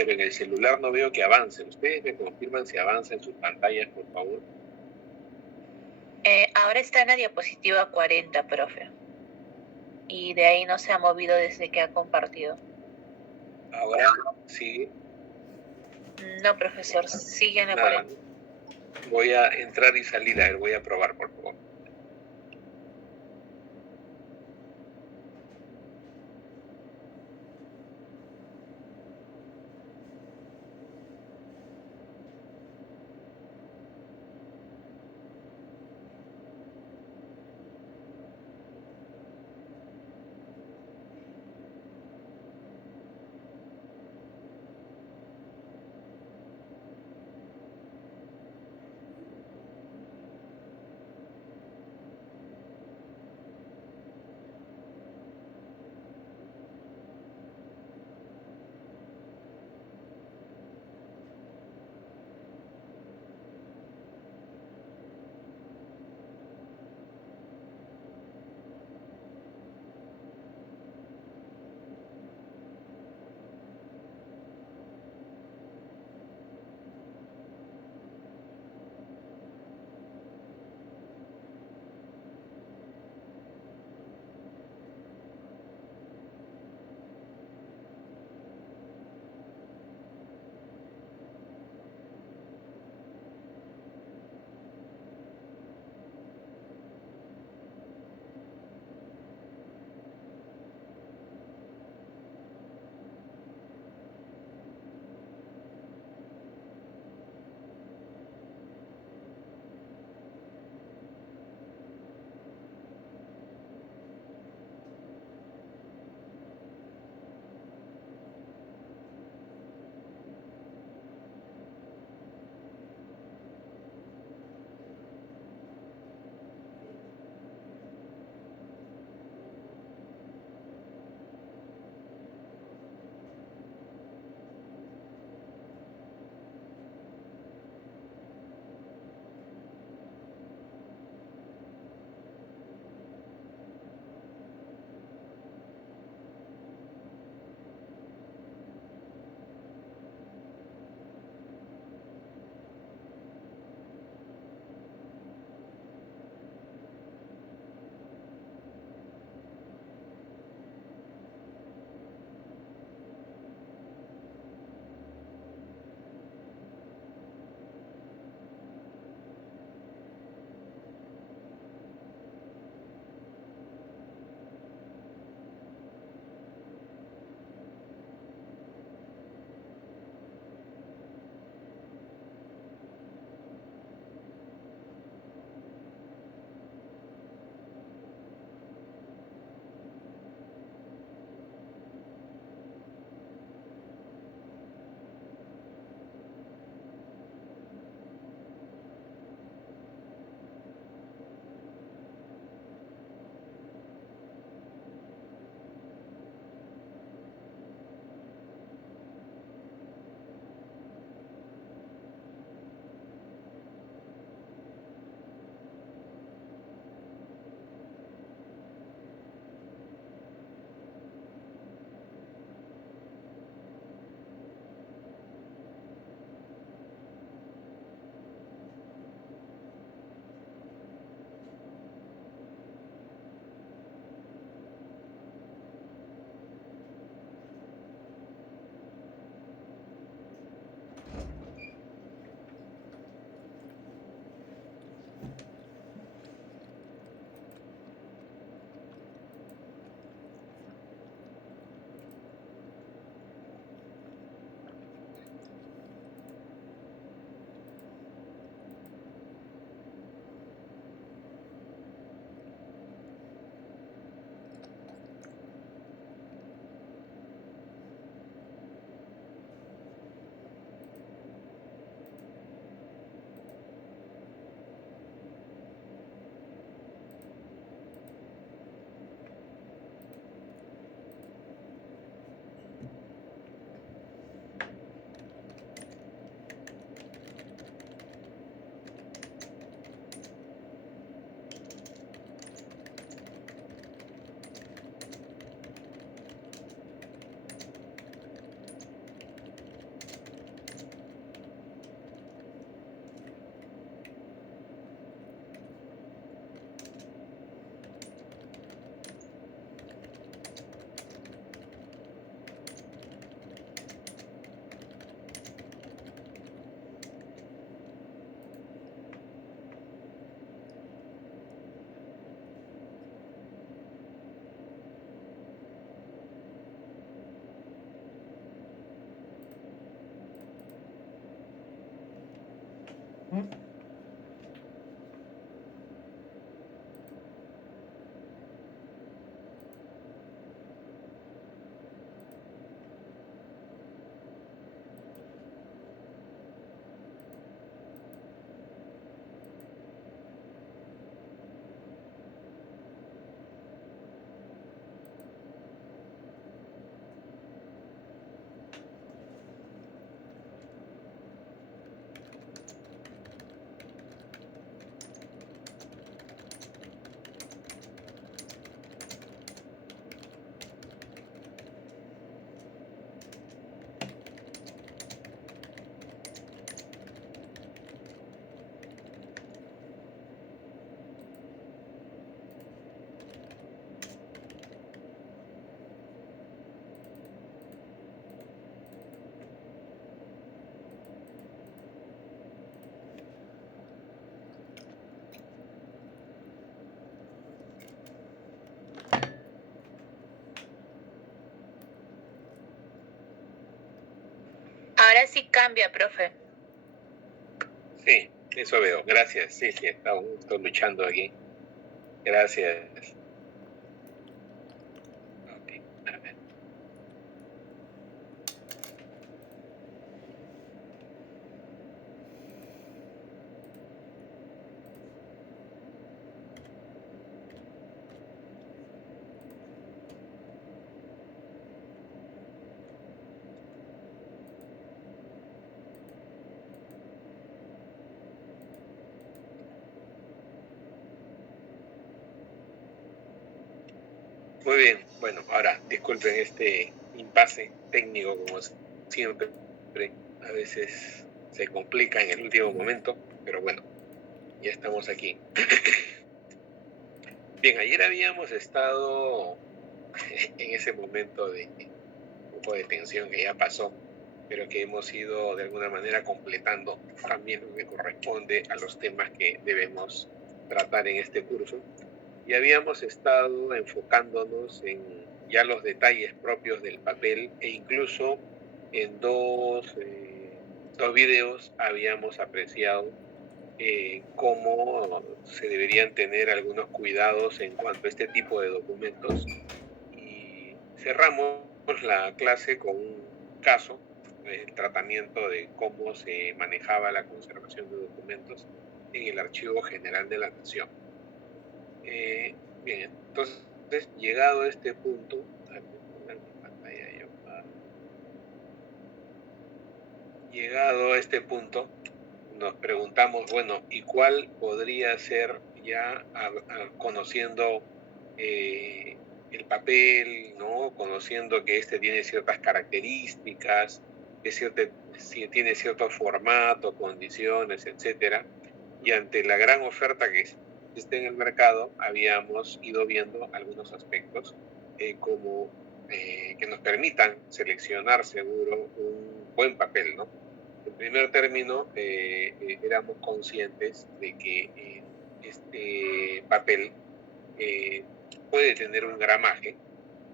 pero en el celular no veo que avance. ¿Ustedes me confirman si avanza en sus pantallas, por favor? Ahora está en la diapositiva 40, profe. Y de ahí no se ha movido desde que ha compartido. Ahora sigue. No, profesor, sigue en la Nada. 40. Voy a entrar y salir. A ver, voy a probar, por favor. Ahora sí cambia, profe. Sí, eso veo. Gracias. Sí, estoy luchando aquí. Gracias. Ok, a ver. Muy bien, bueno, ahora disculpen este impasse técnico como siempre, a veces se complica en el último momento, pero bueno, ya estamos aquí. Bien, ayer habíamos estado en ese momento de un poco de tensión que ya pasó, pero que hemos ido de alguna manera completando también lo que corresponde a los temas que debemos tratar en este curso. Y habíamos estado enfocándonos en ya los detalles propios del papel e incluso en dos videos habíamos apreciado cómo se deberían tener algunos cuidados en cuanto a este tipo de documentos. Y cerramos la clase con un caso, el tratamiento de cómo se manejaba la conservación de documentos en el Archivo General de la Nación. Bien, entonces, llegado a este punto, llegado a este punto, nos preguntamos, bueno, ¿y cuál podría ser ya conociendo el papel, ¿no? Conociendo que este tiene ciertas características, que tiene cierto formato, condiciones, etcétera, y ante la gran oferta que existe en el mercado, habíamos ido viendo algunos aspectos como que nos permitan seleccionar seguro un buen papel, ¿no? En primer término, éramos conscientes de que este papel puede tener un gramaje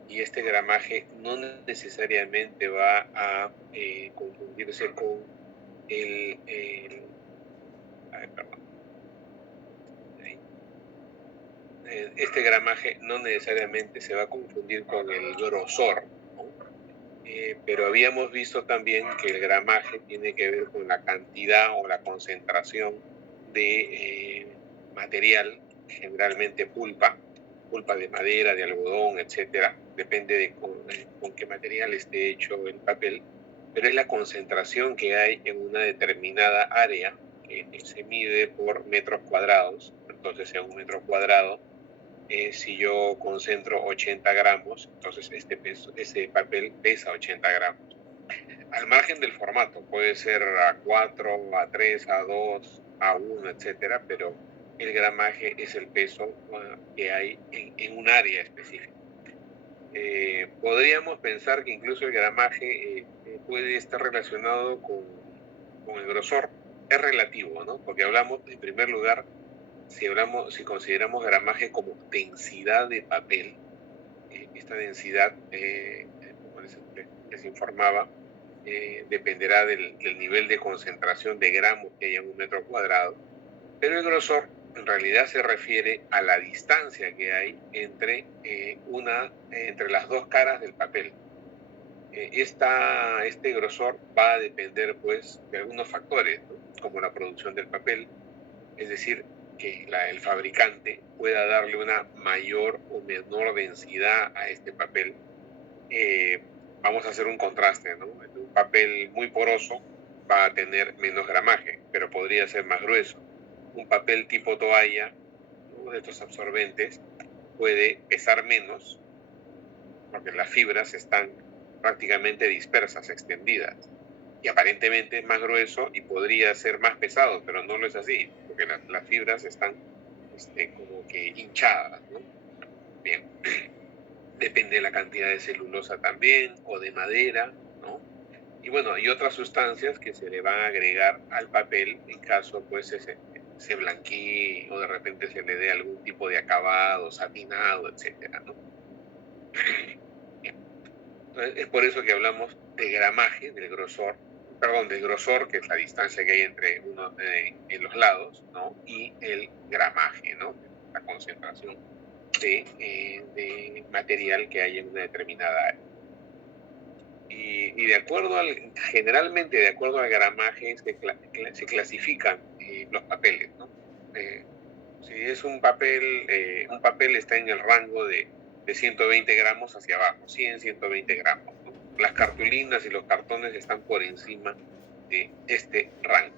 y este gramaje no necesariamente va a confundirse con este gramaje no necesariamente se va a confundir con el grosor, ¿no? Pero habíamos visto también que el gramaje tiene que ver con la cantidad o la concentración de material, generalmente pulpa de madera, de algodón, etcétera, depende de con qué material esté hecho el papel, pero es la concentración que hay en una determinada área que se mide por metros cuadrados. Entonces, en un metro cuadrado, si yo concentro 80 gramos, entonces ese papel pesa 80 gramos. Al margen del formato, puede ser A4, A3, A2, A1, etcétera, pero el gramaje es el peso que hay en un área específica. Podríamos pensar que incluso el gramaje puede estar relacionado con el grosor. Es relativo, ¿no? Porque hablamos, en primer lugar, si consideramos gramaje como densidad de papel, esta densidad, como les informaba, dependerá del nivel de concentración de gramos que haya en un metro cuadrado, pero el grosor en realidad se refiere a la distancia que hay entre las dos caras del papel. Este grosor va a depender pues de algunos factores, ¿no? Como la producción del papel, es decir, que el fabricante pueda darle una mayor o menor densidad a este papel. Vamos a hacer un contraste, ¿no? Un papel muy poroso va a tener menos gramaje, pero podría ser más grueso. Un papel tipo toalla, ¿no?, de estos absorbentes, puede pesar menos porque las fibras están prácticamente dispersas, extendidas, y aparentemente es más grueso y podría ser más pesado, pero no lo es así, porque las fibras están como que hinchadas, ¿no? Bien, depende de la cantidad de celulosa también, o de madera, ¿no? Y bueno, hay otras sustancias que se le van a agregar al papel en caso pues se blanquee o de repente se le dé algún tipo de acabado, satinado, etcétera, ¿no? Entonces, es por eso que hablamos de gramaje, del grosor, que es la distancia que hay entre uno en los lados, ¿no? Y el gramaje, ¿no? La concentración de material que hay en una determinada área. Y generalmente de acuerdo al gramaje se clasifican los papeles, ¿no? Si es un papel está en el rango de 120 gramos hacia abajo, 100, 120 gramos, ¿no? Las cartulinas y los cartones están por encima de este rango.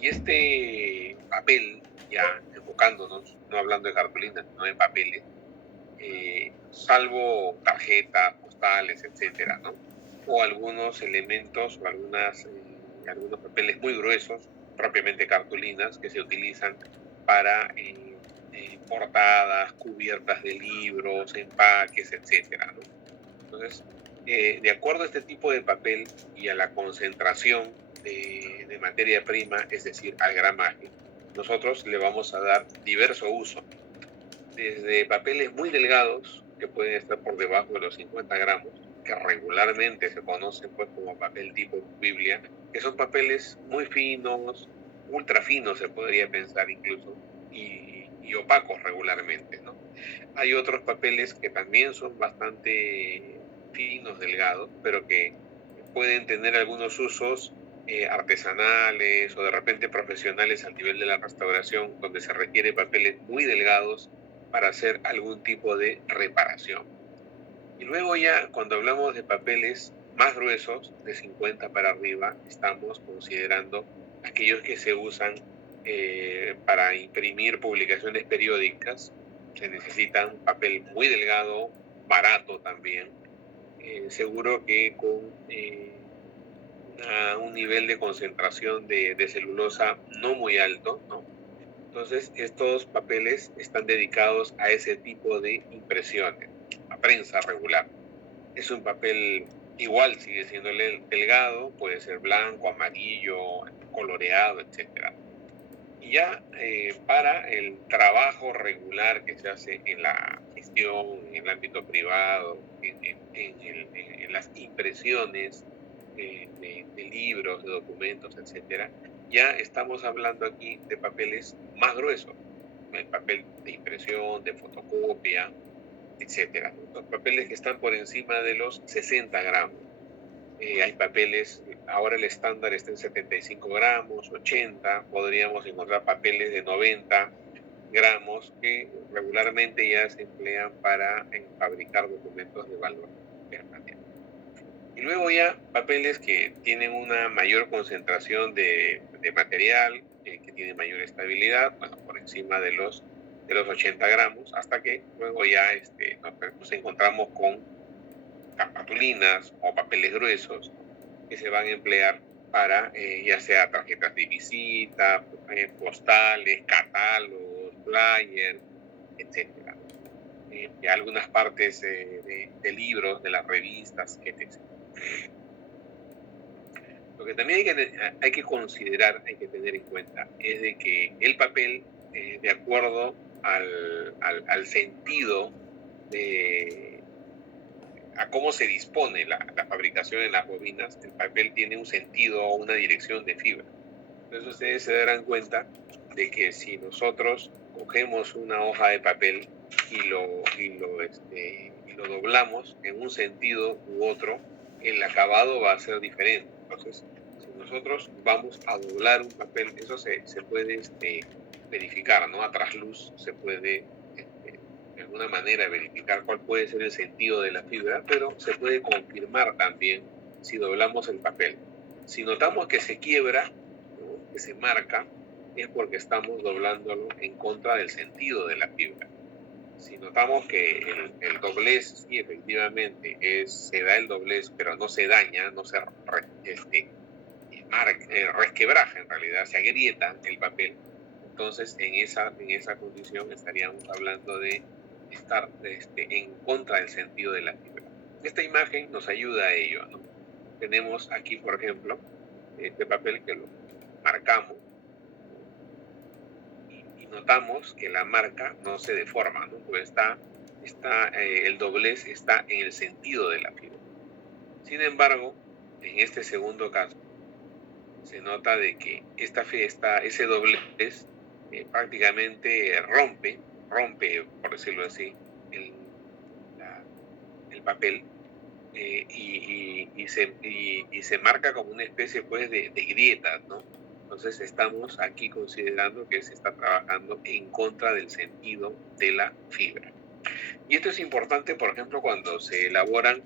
Y este papel, ya enfocándonos, no hablando de cartulinas, sino de papeles, salvo tarjetas, postales, etcétera, ¿no? O algunos elementos o algunos papeles muy gruesos, propiamente cartulinas, que se utilizan para portadas, cubiertas de libros, empaques, etcétera, ¿no? Entonces, de acuerdo a este tipo de papel y a la concentración de materia prima, es decir, al gramaje, nosotros le vamos a dar diverso uso, desde papeles muy delgados, que pueden estar por debajo de los 50 gramos, que regularmente se conocen pues como papel tipo Biblia, que son papeles muy finos, ultra finos se podría pensar incluso, y opacos regularmente, ¿no? Hay otros papeles que también son bastante finos, delgados, pero que pueden tener algunos usos artesanales o de repente profesionales al nivel de la restauración, donde se requiere papeles muy delgados para hacer algún tipo de reparación. Y luego ya cuando hablamos de papeles más gruesos, de 50 para arriba, estamos considerando aquellos que se usan para imprimir publicaciones periódicas. Se necesita un papel muy delgado, barato también, seguro que con un nivel de concentración de celulosa no muy alto, ¿no? Entonces, estos papeles están dedicados a ese tipo de impresiones, a prensa regular. Es un papel igual, sigue siendo delgado, puede ser blanco, amarillo, coloreado, etc. Y ya para el trabajo regular que se hace en la gestión, en el ámbito privado, en las impresiones de libros, de documentos, etcétera, ya estamos hablando aquí de papeles más gruesos, el papel de impresión, de fotocopia, etcétera. Los papeles que están por encima de los 60 gramos. Hay papeles, ahora el estándar está en 75 gramos, 80, podríamos encontrar papeles de 90 gramos que regularmente ya se emplean para fabricar documentos de valor permanente. Y luego ya papeles que tienen una mayor concentración de material, que tiene mayor estabilidad, bueno, por encima de los 80 gramos, hasta que luego ya nos encontramos con cartulinas o papeles gruesos que se van a emplear para ya sea tarjetas de visita, postales, catálogos, flyers, etcétera. Algunas partes de libros, de las revistas, etc. Lo que también hay que considerar, hay que tener en cuenta, es de que el papel, de acuerdo al sentido a cómo se dispone la fabricación en las bobinas, el papel tiene un sentido o una dirección de fibra. Entonces ustedes se darán cuenta de que si nosotros cogemos una hoja de papel y lo doblamos en un sentido u otro, el acabado va a ser diferente. Entonces, si nosotros vamos a doblar un papel, eso se puede verificar, ¿no? A trasluz se puede de alguna manera verificar cuál puede ser el sentido de la fibra, pero se puede confirmar también si doblamos el papel. Si notamos que se quiebra, ¿no?, que se marca, es porque estamos doblándolo en contra del sentido de la fibra. Si notamos que el doblez, sí, efectivamente, se da el doblez, pero no se daña, no se resquebraja, en realidad, se agrieta el papel, entonces en esa condición estaríamos hablando de estar en contra del sentido de la fibra. Esta imagen nos ayuda a ello, ¿no? Tenemos aquí, por ejemplo, este papel que lo marcamos y notamos que la marca no se deforma, ¿no? Pues el doblez está en el sentido de la fibra. Sin embargo, en este segundo caso, se nota de que ese doblez prácticamente rompe, por decirlo así, el papel y se marca como una especie, pues, de grietas, ¿no? Entonces estamos aquí considerando que se está trabajando en contra del sentido de la fibra. Y esto es importante, por ejemplo, cuando se elaboran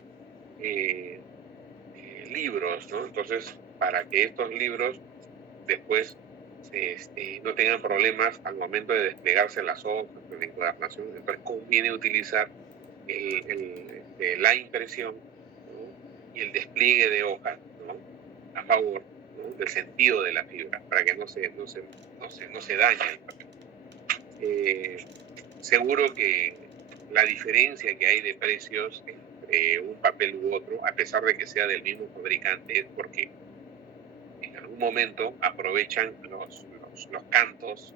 libros, ¿no? Entonces, para que estos libros después no tengan problemas al momento de desplegarse las hojas, de la encuadernación, entonces conviene utilizar la impresión, ¿no?, y el despliegue de hojas, ¿no?, a favor, ¿no?, del sentido de la fibra, para que no se dañe el papel. Seguro que la diferencia que hay de precios entre un papel u otro, a pesar de que sea del mismo fabricante, es porque en algún momento aprovechan los cantos,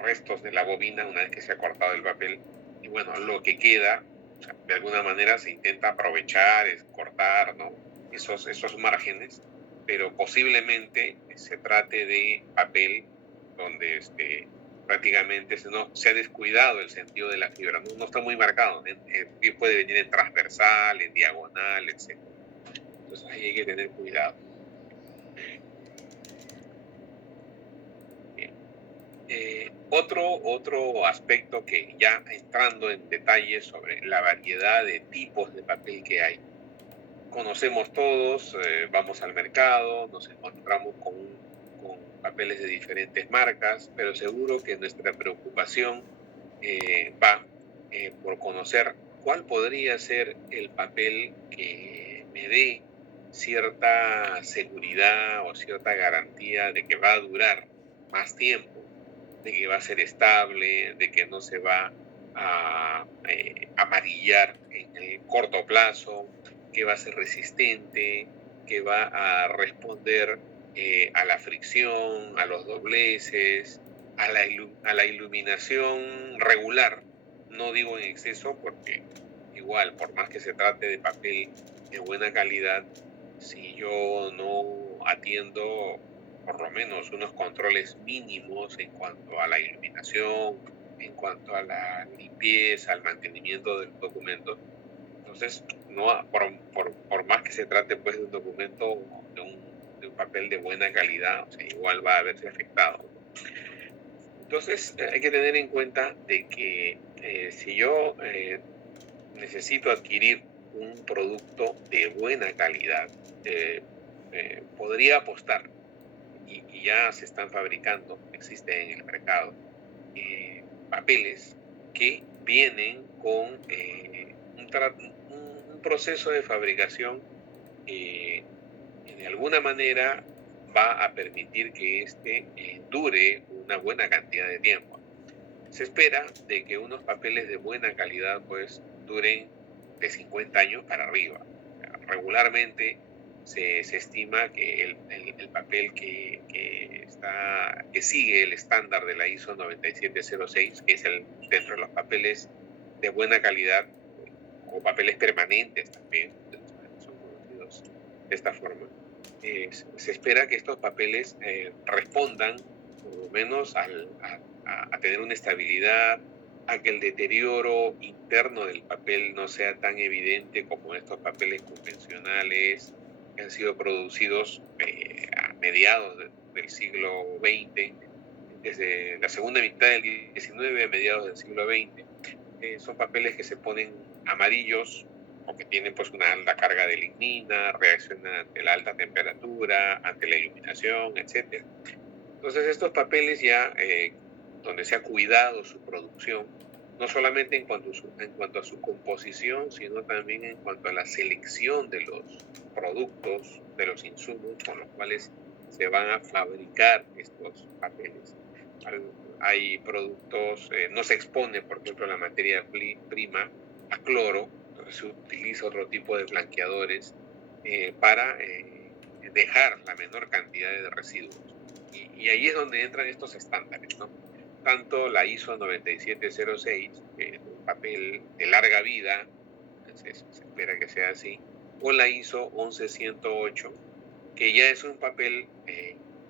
restos de la bobina una vez que se ha cortado el papel, y bueno, lo que queda, o sea, de alguna manera se intenta aprovechar, cortar, ¿no?, esos márgenes, pero posiblemente se trate de papel donde prácticamente se ha descuidado el sentido de la fibra, no está muy marcado, puede venir en transversal, en diagonal, etc. Entonces ahí hay que tener cuidado. Otro aspecto, que ya entrando en detalle sobre la variedad de tipos de papel que hay. Conocemos todos, vamos al mercado, nos encontramos con papeles de diferentes marcas, pero seguro que nuestra preocupación va por conocer cuál podría ser el papel que me dé cierta seguridad o cierta garantía de que va a durar más tiempo, de que va a ser estable, de que no se va a amarillar en el corto plazo, que va a ser resistente, que va a responder a la fricción, a los dobleces, a la iluminación regular. No digo en exceso, porque igual, por más que se trate de papel de buena calidad, si yo no atiendo por lo menos unos controles mínimos en cuanto a la iluminación, en cuanto a la limpieza, al mantenimiento del documento, entonces, no, por más que se trate, pues, de un documento, de un papel de buena calidad, o sea, igual va a verse afectado. Entonces, hay que tener en cuenta de que si yo necesito adquirir un producto de buena calidad, podría apostar, y ya se están fabricando, existen en el mercado, papeles que vienen con un proceso de fabricación que de alguna manera va a permitir que dure una buena cantidad de tiempo. Se espera de que unos papeles de buena calidad, pues, duren de 50 años para arriba. Regularmente se estima que el papel que sigue el estándar de la ISO 9706, que es dentro de los papeles de buena calidad, o papeles permanentes también, son conocidos de esta forma. Se espera que estos papeles respondan, por lo menos, a tener una estabilidad, a que el deterioro interno del papel no sea tan evidente como estos papeles convencionales que han sido producidos a mediados del siglo XX, desde la segunda mitad del XIX a mediados del siglo XX. Son papeles que se ponen amarillos porque tienen pues una alta carga de lignina, reaccionan ante la alta temperatura, ante la iluminación, etc. Entonces estos papeles ya, donde se ha cuidado su producción, no solamente en cuanto a su composición, sino también en cuanto a la selección de los productos, de los insumos con los cuales se van a fabricar estos papeles. Hay productos, no se expone, por ejemplo, la materia prima a cloro, entonces se utiliza otro tipo de blanqueadores para dejar la menor cantidad de residuos. Y ahí es donde entran estos estándares, ¿no? Tanto la ISO 9706, que es un papel de larga vida, se espera que sea así, o la ISO 11108, que ya es un papel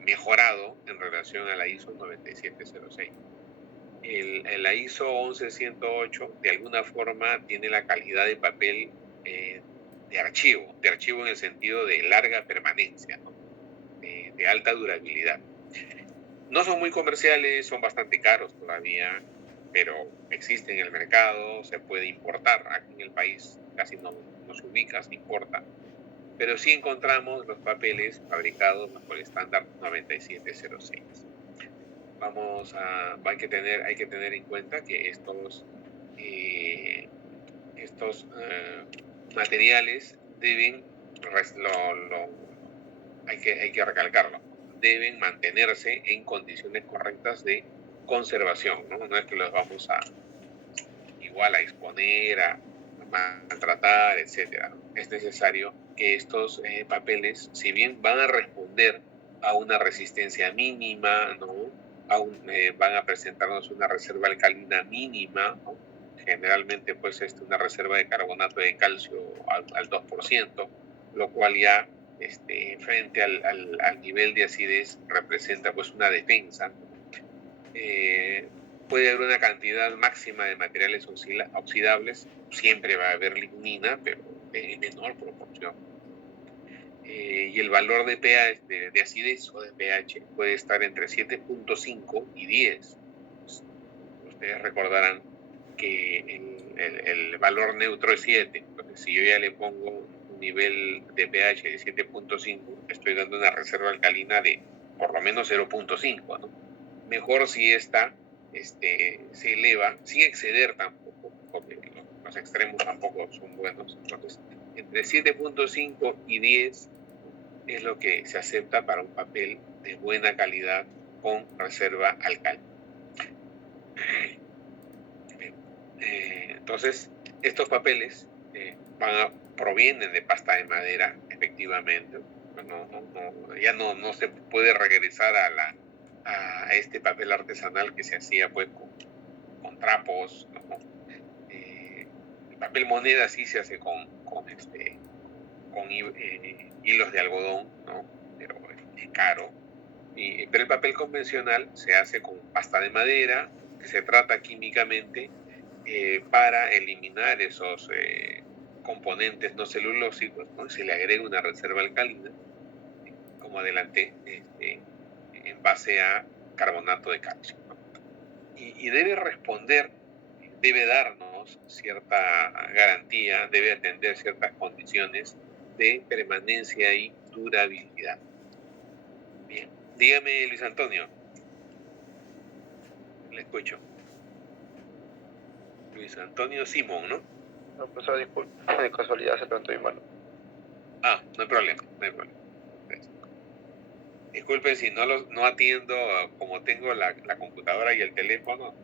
mejorado en relación a la ISO 9706. La ISO 11108 de alguna forma tiene la calidad de papel de archivo en el sentido de larga permanencia, ¿no? De alta durabilidad. No son muy comerciales, son bastante caros todavía, pero existen en el mercado, se puede importar. Aquí en el país casi no se ubica, se importa. Pero sí encontramos los papeles fabricados bajo el estándar 9706. Hay que tener en cuenta que estos materiales deben, hay que recalcarlo, deben mantenerse en condiciones correctas de conservación, ¿no? No es que los vamos a exponer, a maltratar, etcétera. Es necesario que estos papeles, si bien van a responder a una resistencia mínima, ¿no? Van a presentarnos una reserva alcalina mínima, ¿no? Generalmente pues una reserva de carbonato de calcio al 2%, lo cual ya frente al nivel de acidez representa pues una defensa. Puede haber una cantidad máxima de materiales oxidables, siempre va a haber lignina, pero en menor proporción. Y el valor de pH, de acidez o de pH puede estar entre 7.5 y 10. Ustedes recordarán que el valor neutro es 7. Entonces, si yo ya le pongo un nivel de pH de 7.5, estoy dando una reserva alcalina de por lo menos 0.5, ¿no? Mejor si esta se eleva sin exceder tampoco, porque los extremos tampoco son buenos. Entonces, entre 7.5 y 10 es lo que se acepta para un papel de buena calidad con reserva alcalina. Entonces, estos papeles provienen de pasta de madera, efectivamente. Ya no se puede regresar a este papel artesanal que se hacía pues con trapos, ¿no? El papel moneda sí se hace con hilos de algodón, ¿no? Pero es caro. Pero el papel convencional se hace con pasta de madera, que se trata químicamente para eliminar esos componentes no celulósicos, ¿no? Se le agrega una reserva alcalina, como adelanté, en base a carbonato de calcio, ¿no? Y debe responder, debe darnos cierta garantía, debe atender ciertas condiciones de permanencia y durabilidad. Bien, dígame, Luis Antonio. Le escucho. Luis Antonio Simón, ¿no? No, profesor, disculpe, de casualidad se levantó mi mano. No hay problema. Disculpen si no atiendo, como tengo la computadora y el teléfono,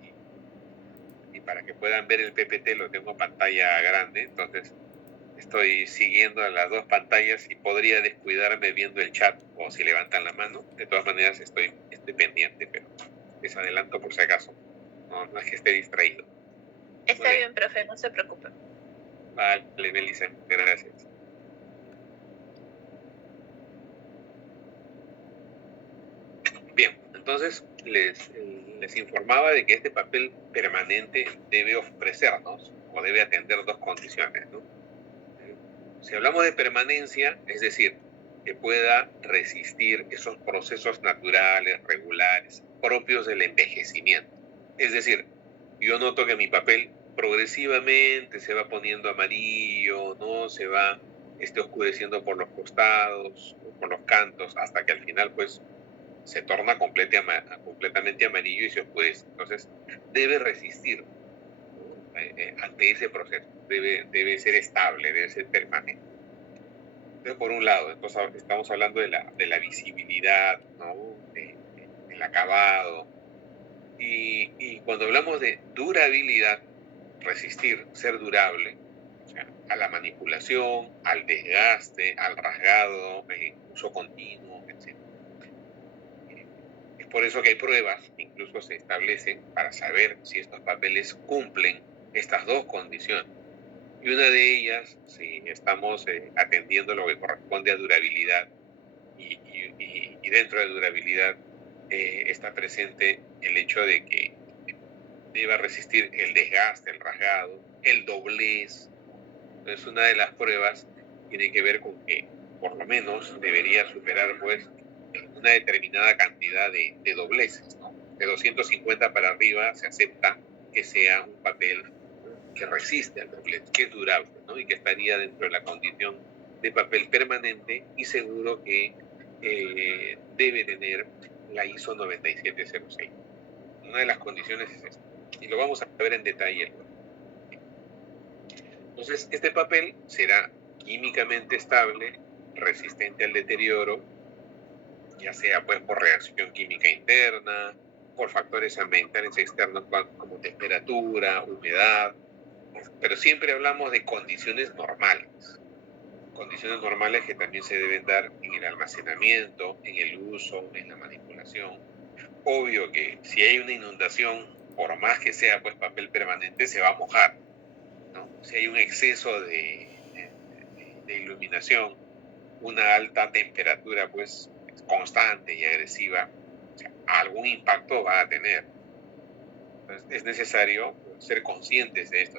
y para que puedan ver el PPT lo tengo pantalla grande, entonces estoy siguiendo las dos pantallas y podría descuidarme viendo el chat o si levantan la mano. De todas maneras estoy pendiente, pero les adelanto por si acaso. No es que esté distraído. Está bien, profe, no se preocupe. Vale, Melissa, gracias. Bien, entonces les informaba de que este papel permanente debe ofrecernos o debe atender dos condiciones, ¿no? Si hablamos de permanencia, es decir, que pueda resistir esos procesos naturales, regulares, propios del envejecimiento. Es decir, yo noto que mi papel progresivamente se va poniendo amarillo, ¿no? Se va oscureciendo por los costados, por los cantos, hasta que al final, pues, se torna completamente amarillo y se oscurece. Entonces, debe resistir, ¿no? Ante ese proceso. Debe ser estable, debe ser permanente. Entonces, por un lado, entonces, estamos hablando de la visibilidad, ¿no? Del acabado. Y cuando hablamos de durabilidad, resistir, ser durable, o sea, a la manipulación, al desgaste, al rasgado, uso continuo, etc. Es por eso que hay pruebas, incluso se establecen para saber si estos papeles cumplen estas dos condiciones. Y una de ellas, si estamos atendiendo lo que corresponde a durabilidad, y dentro de durabilidad está presente el hecho de que deba resistir el desgaste, el rasgado, el doblez. Entonces, una de las pruebas tiene que ver con que por lo menos debería superar, pues, una determinada cantidad de dobleces, ¿no? De 250 para arriba se acepta que sea un papel que resiste al doblez, que es durable, ¿no? Y que estaría dentro de la condición de papel permanente y seguro que debe tener la ISO 9706. Una de las condiciones es esta. Y lo vamos a ver en detalle. Entonces, este papel será químicamente estable, resistente al deterioro, ya sea pues por reacción química interna, por factores ambientales externos como temperatura, humedad, pero siempre hablamos de condiciones normales que también se deben dar en el almacenamiento, en el uso, en la manipulación. Obvio que si hay una inundación, por más que sea pues papel permanente, se va a mojar, ¿no? Si hay un exceso de iluminación, una alta temperatura pues constante y agresiva, o sea, algún impacto va a tener. Entonces, es necesario ser conscientes de esto.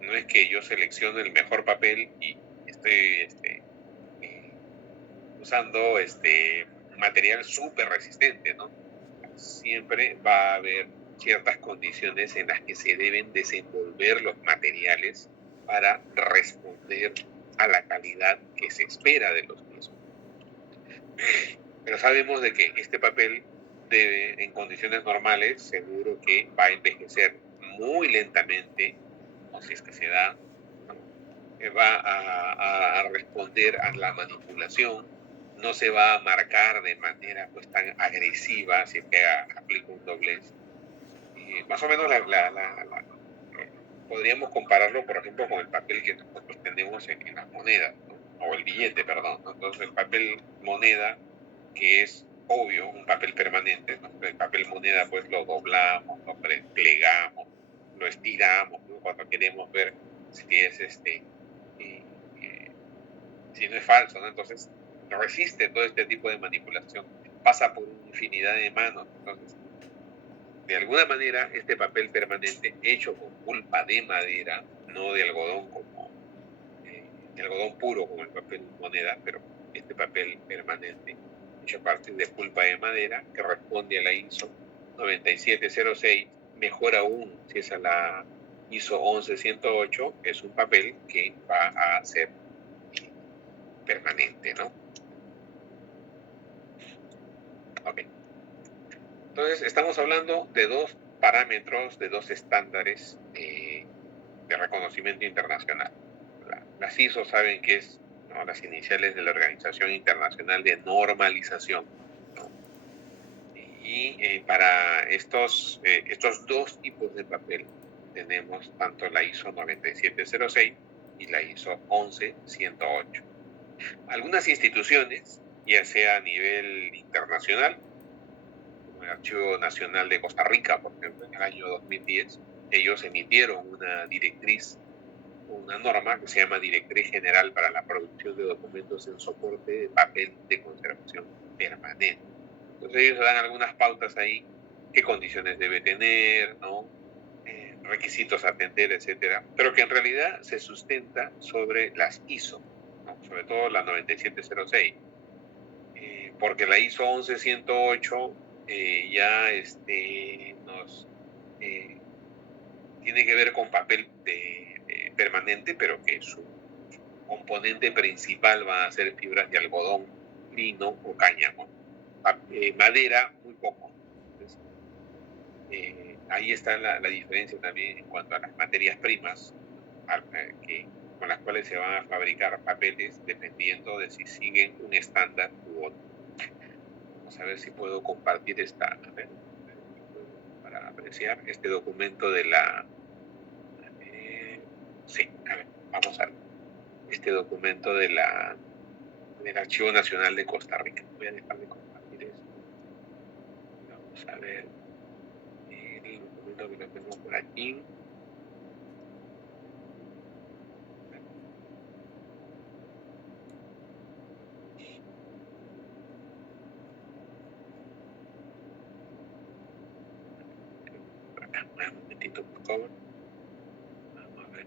No es que yo selecciono el mejor papel y estoy usando material súper resistente, ¿no? Siempre va a haber ciertas condiciones en las que se deben desenvolver los materiales para responder a la calidad que se espera de los mismos. Pero sabemos de que este papel debe, en condiciones normales, seguro que va a envejecer muy lentamente, o si es que se da, va a responder a la manipulación, no se va a marcar de manera pues tan agresiva si es que aplica un doblez. Más o menos podríamos compararlo, por ejemplo, con el papel que nosotros tenemos en las monedas, ¿no? O el billete, perdón, ¿no? Entonces, el papel moneda, que es obvio un papel permanente, ¿no? El papel moneda pues lo doblamos, lo plegamos, lo estiramos, ¿no? Cuando queremos ver si es si no es falso, ¿no? Entonces resiste todo este tipo de manipulación, pasa por una infinidad de manos. Entonces, de alguna manera, este papel permanente hecho con pulpa de madera, no de algodón de algodón puro como el papel moneda, pero este papel permanente hecho a partir de pulpa de madera que responde a la ISO 9706, mejor aún si es a la ISO 11108, es un papel que va a ser permanente, ¿no? Ok. Entonces, estamos hablando de dos parámetros, de dos estándares de reconocimiento internacional. Las ISO saben que es, ¿no?, las iniciales de la Organización Internacional de Normalización, ¿no? Y para estos dos tipos de papel tenemos tanto la ISO 9706 y la ISO 11108. Algunas instituciones, ya sea a nivel internacional, como el Archivo Nacional de Costa Rica, por ejemplo, en el año 2010, ellos emitieron una directriz una norma que se llama Directriz General para la Producción de Documentos en Soporte de Papel de Conservación Permanente. Entonces ellos dan algunas pautas ahí, qué condiciones debe tener, ¿no? Requisitos a atender, etcétera, pero que en realidad se sustenta sobre las ISO, ¿no? Sobre todo la 9706, porque la ISO 11108 ya nos tiene que ver con papel permanente, pero que su componente principal va a ser fibras de algodón, lino o cáñamo. Madera, muy poco. Entonces, ahí está la diferencia también en cuanto a las materias primas con las cuales se van a fabricar papeles, dependiendo de si siguen un estándar u otro. Vamos a ver si puedo compartir para apreciar este documento de la... sí, a ver, vamos a ver. Este documento del Archivo Nacional de Costa Rica. Voy a dejar de compartir esto. Vamos a ver el documento que lo tengo por aquí. Un momentito, por favor. Vamos a ver.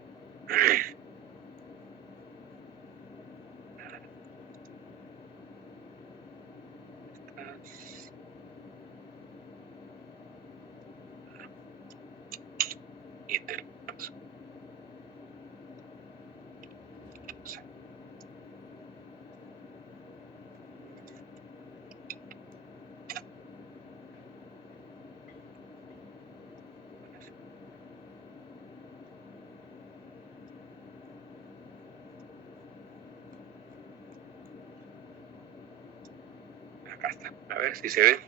Acá está. A ver si se ve.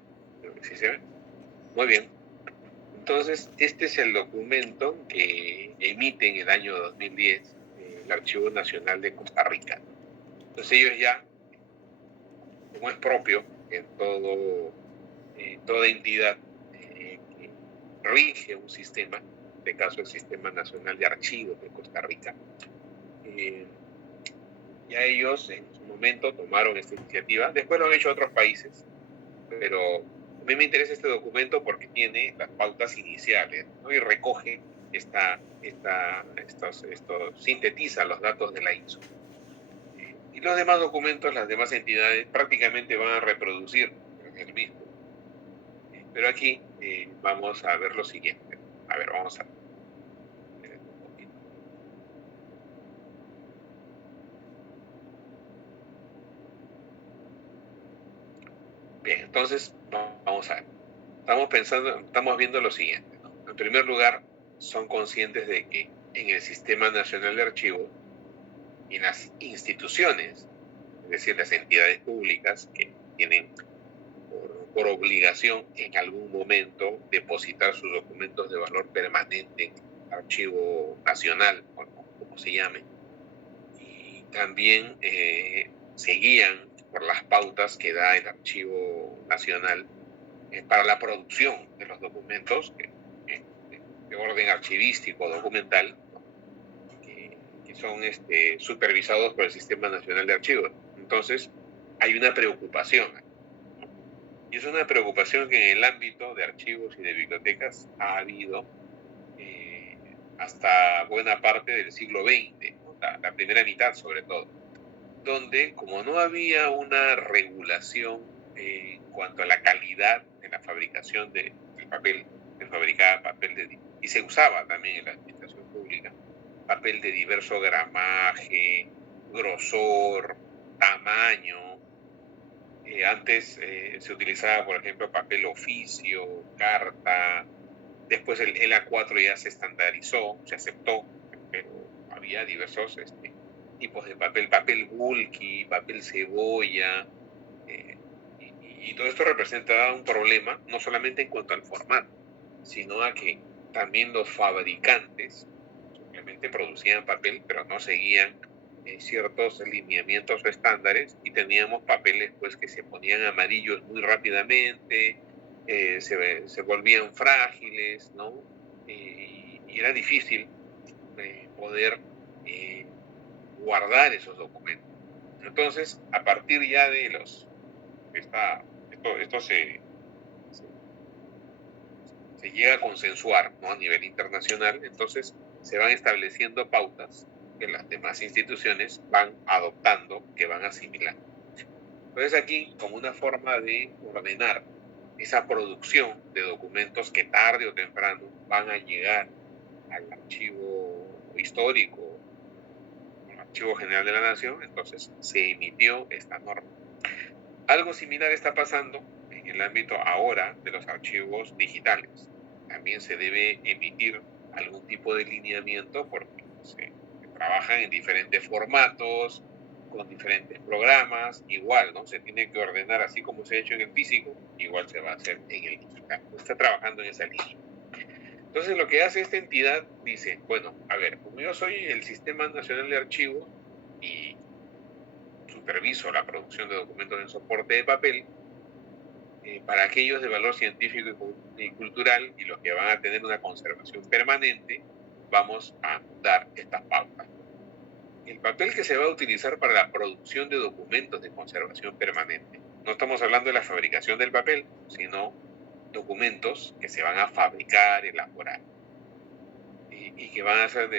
Creo que sí se ve. Muy bien. Entonces, este es el documento que emite en el año 2010 el Archivo Nacional de Costa Rica. Entonces ellos ya, como es propio en toda entidad que rige un sistema, en este caso el Sistema Nacional de Archivos de Costa Rica, ya ellos en su momento tomaron esta iniciativa, después lo han hecho otros países, pero a mí me interesa este documento porque tiene las pautas iniciales, ¿no? Y recoge sintetiza los datos de la ISO. Y los demás documentos, las demás entidades prácticamente van a reproducir el mismo. Pero aquí vamos a ver lo siguiente. A ver, vamos a ver un poquito. Bien, entonces vamos a ver. Estamos viendo lo siguiente, ¿no? En primer lugar, son conscientes de que en el Sistema Nacional de Archivos y en las instituciones, es decir, las entidades públicas que tienen por obligación en algún momento depositar sus documentos de valor permanente en el Archivo Nacional, como se llame, y también se guían por las pautas que da el Archivo Nacional para la producción de los documentos de orden archivístico documental, que son supervisados por el Sistema Nacional de Archivos. Entonces, hay una preocupación. Y es una preocupación que en el ámbito de archivos y de bibliotecas ha habido hasta buena parte del siglo XX, ¿no? La primera mitad sobre todo, donde como no había una regulación en cuanto a la calidad de la fabricación del papel, se fabricaba papel y se usaba también en la administración pública, papel de diverso gramaje, grosor, tamaño. Antes se utilizaba, por ejemplo, papel oficio, carta. Después el A4 ya se estandarizó, se aceptó, pero había diversos tipos de papel bulky, papel cebolla, y todo esto representaba un problema, no solamente en cuanto al formato, sino a que también los fabricantes simplemente producían papel, pero no seguían ciertos lineamientos o estándares, y teníamos papeles pues que se ponían amarillos muy rápidamente, se volvían frágiles, ¿no? Y era difícil poder guardar esos documentos. Entonces, a partir ya de esto se llega a consensuar, ¿no?, a nivel internacional. Entonces se van estableciendo pautas que las demás instituciones van adoptando, que van asimilando. Entonces aquí, como una forma de ordenar esa producción de documentos que tarde o temprano van a llegar al archivo histórico, al archivo general de la nación, entonces se emitió esta norma. Algo similar está pasando en el ámbito ahora de los archivos digitales. También se debe emitir algún tipo de lineamiento porque se trabajan en diferentes formatos, con diferentes programas, igual, ¿no? Se tiene que ordenar así como se ha hecho en el físico, igual se va a hacer en el digital. Está trabajando en esa línea. Entonces lo que hace esta entidad dice, bueno, a ver, como yo soy el Sistema Nacional de Archivos y superviso la producción de documentos en soporte de papel, para aquellos de valor científico y cultural y los que van a tener una conservación permanente, vamos a dar estas pautas. El papel que se va a utilizar para la producción de documentos de conservación permanente, no estamos hablando de la fabricación del papel, sino documentos que se van a fabricar, elaborar, y que van a ser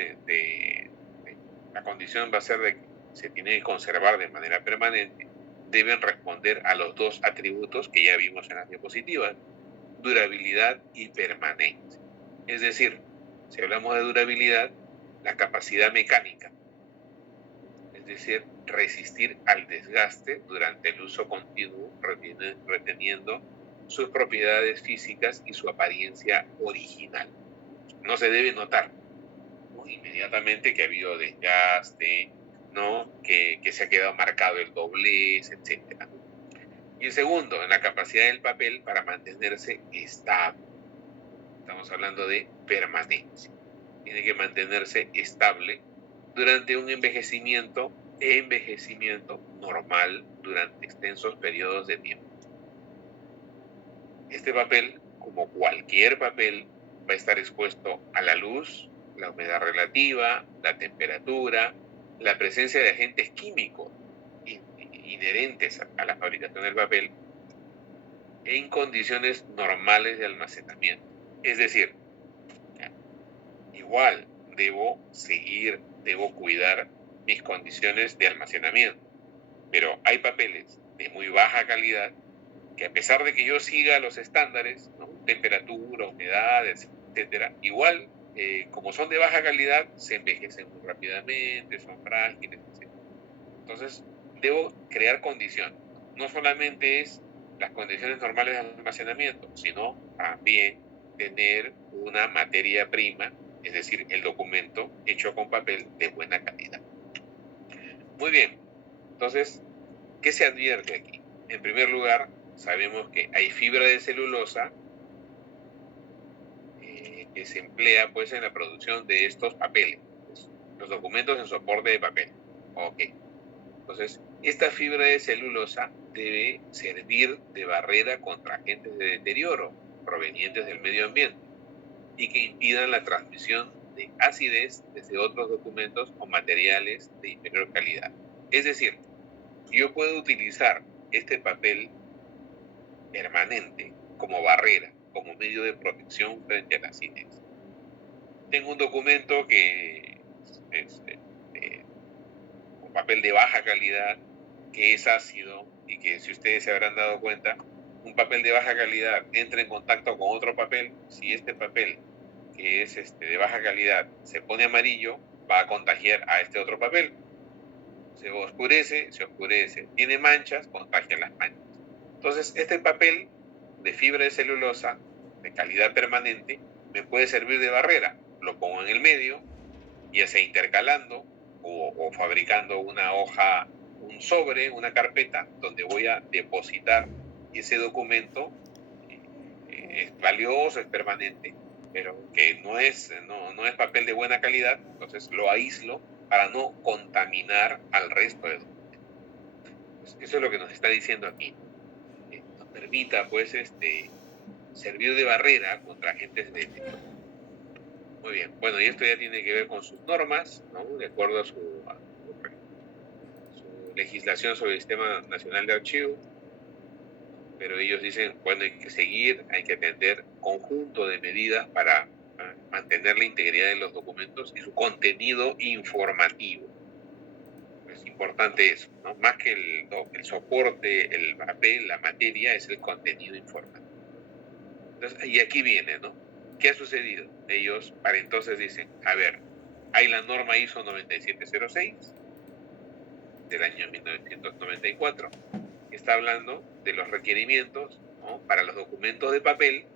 la condición va a ser de que se tiene que conservar de manera permanente, deben responder a los dos atributos que ya vimos en las diapositivas: durabilidad y permanencia. Es decir, si hablamos de durabilidad, la capacidad mecánica, es decir, resistir al desgaste durante el uso continuo, reteniendo sus propiedades físicas y su apariencia original. No se debe notar, ¿no?, inmediatamente que ha habido desgaste, ¿no?, que se ha quedado marcado el doblez, etc. Y el segundo, en la capacidad del papel para mantenerse estable. Estamos hablando de permanencia. Tiene que mantenerse estable durante un envejecimiento normal durante extensos periodos de tiempo. Este papel, como cualquier papel, va a estar expuesto a la luz, la humedad relativa, la temperatura, la presencia de agentes químicos inherentes a la fabricación del papel en condiciones normales de almacenamiento. Es decir, igual debo cuidar mis condiciones de almacenamiento, pero hay papeles de muy baja calidad que, a pesar de que yo siga los estándares, ¿no?, temperatura, humedad, etcétera, igual, como son de baja calidad, se envejecen muy rápidamente, son frágiles, etc. Entonces, debo crear condiciones. No solamente es las condiciones normales de almacenamiento, sino también tener una materia prima, es decir, el documento hecho con papel de buena calidad. Muy bien, entonces, ¿qué se advierte aquí? En primer lugar, sabemos que hay fibra de celulosa que se emplea, pues, en la producción de estos papeles, pues, los documentos en soporte de papel. Ok. Entonces, esta fibra de celulosa debe servir de barrera contra agentes de deterioro provenientes del medio ambiente y que impidan la transmisión de acidez desde otros documentos o materiales de inferior calidad. Es decir, yo puedo utilizar este papel permanente como barrera, como medio de protección frente a la acidez. Tengo un documento que es un papel de baja calidad, que es ácido, y que, si ustedes se habrán dado cuenta, un papel de baja calidad entra en contacto con otro papel. Si este papel, que es de baja calidad, se pone amarillo, va a contagiar a este otro papel. Se oscurece, tiene manchas, contagia las manchas. Entonces, este papel de fibra de celulosa de calidad permanente me puede servir de barrera. Lo pongo en el medio, ya sea intercalando o fabricando una hoja, un sobre, una carpeta donde voy a depositar ese documento. Es valioso, es permanente, pero que no es papel de buena calidad. Entonces lo aíslo para no contaminar al resto de documentos. Pues eso es lo que nos está diciendo aquí. Nos permita, pues, servir de barrera contra agentes de deterioro. Muy bien. Bueno, y esto ya tiene que ver con sus normas, ¿no? De acuerdo a su legislación sobre el Sistema Nacional de Archivo. Pero ellos dicen, bueno, hay que seguir, hay que atender conjunto de medidas para mantener la integridad de los documentos y su contenido informativo. Es importante eso, ¿no? Más que el soporte, el papel, la materia, es el contenido informativo. Entonces, y aquí viene, ¿no? ¿Qué ha sucedido? Ellos para entonces dicen, a ver, hay la norma ISO 9706 del año 1994, que está hablando de los requerimientos, ¿no? Para los documentos de papel,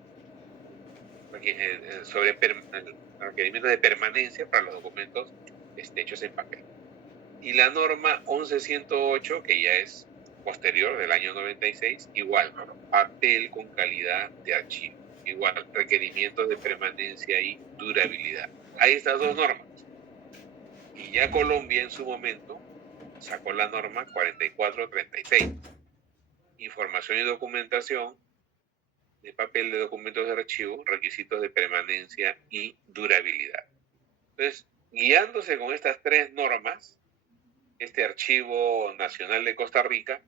sobre requerimientos de permanencia para los documentos hechos en papel. Y la norma 11108, que ya es posterior, del año 96, igual, ¿no? Papel con calidad de archivo, igual, requerimientos de permanencia y durabilidad. Hay estas dos normas. Y ya Colombia en su momento sacó la norma 4436, información y documentación de papel de documentos de archivo, requisitos de permanencia y durabilidad. Entonces, guiándose con estas tres normas, este Archivo Nacional de Costa Rica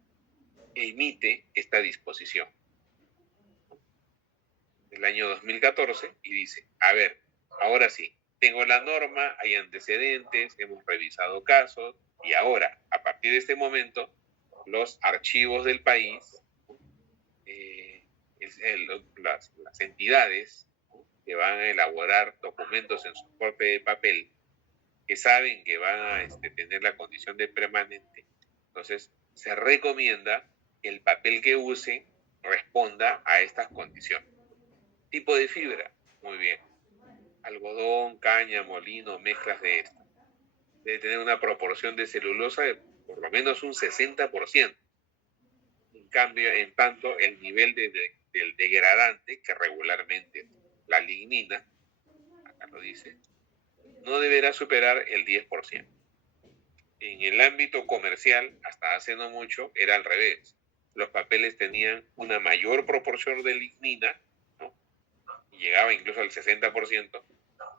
emite esta disposición del año 2014 y dice, a ver, ahora sí, tengo la norma, hay antecedentes, hemos revisado casos y ahora, a partir de este momento, los archivos del país, las entidades que van a elaborar documentos en soporte de papel, que saben que van a tener la condición de permanente, entonces se recomienda que el papel que use responda a estas condiciones. Tipo de fibra, muy bien. Algodón, caña, molino, mezclas de esto. Debe tener una proporción de celulosa de por lo menos un 60%. En cambio, en tanto, el nivel del degradante, que regularmente la lignina, acá lo dice, no deberá superar el 10%. En el ámbito comercial, hasta hace no mucho, era al revés. Los papeles tenían una mayor proporción de lignina, ¿no? Y llegaba incluso al 60%,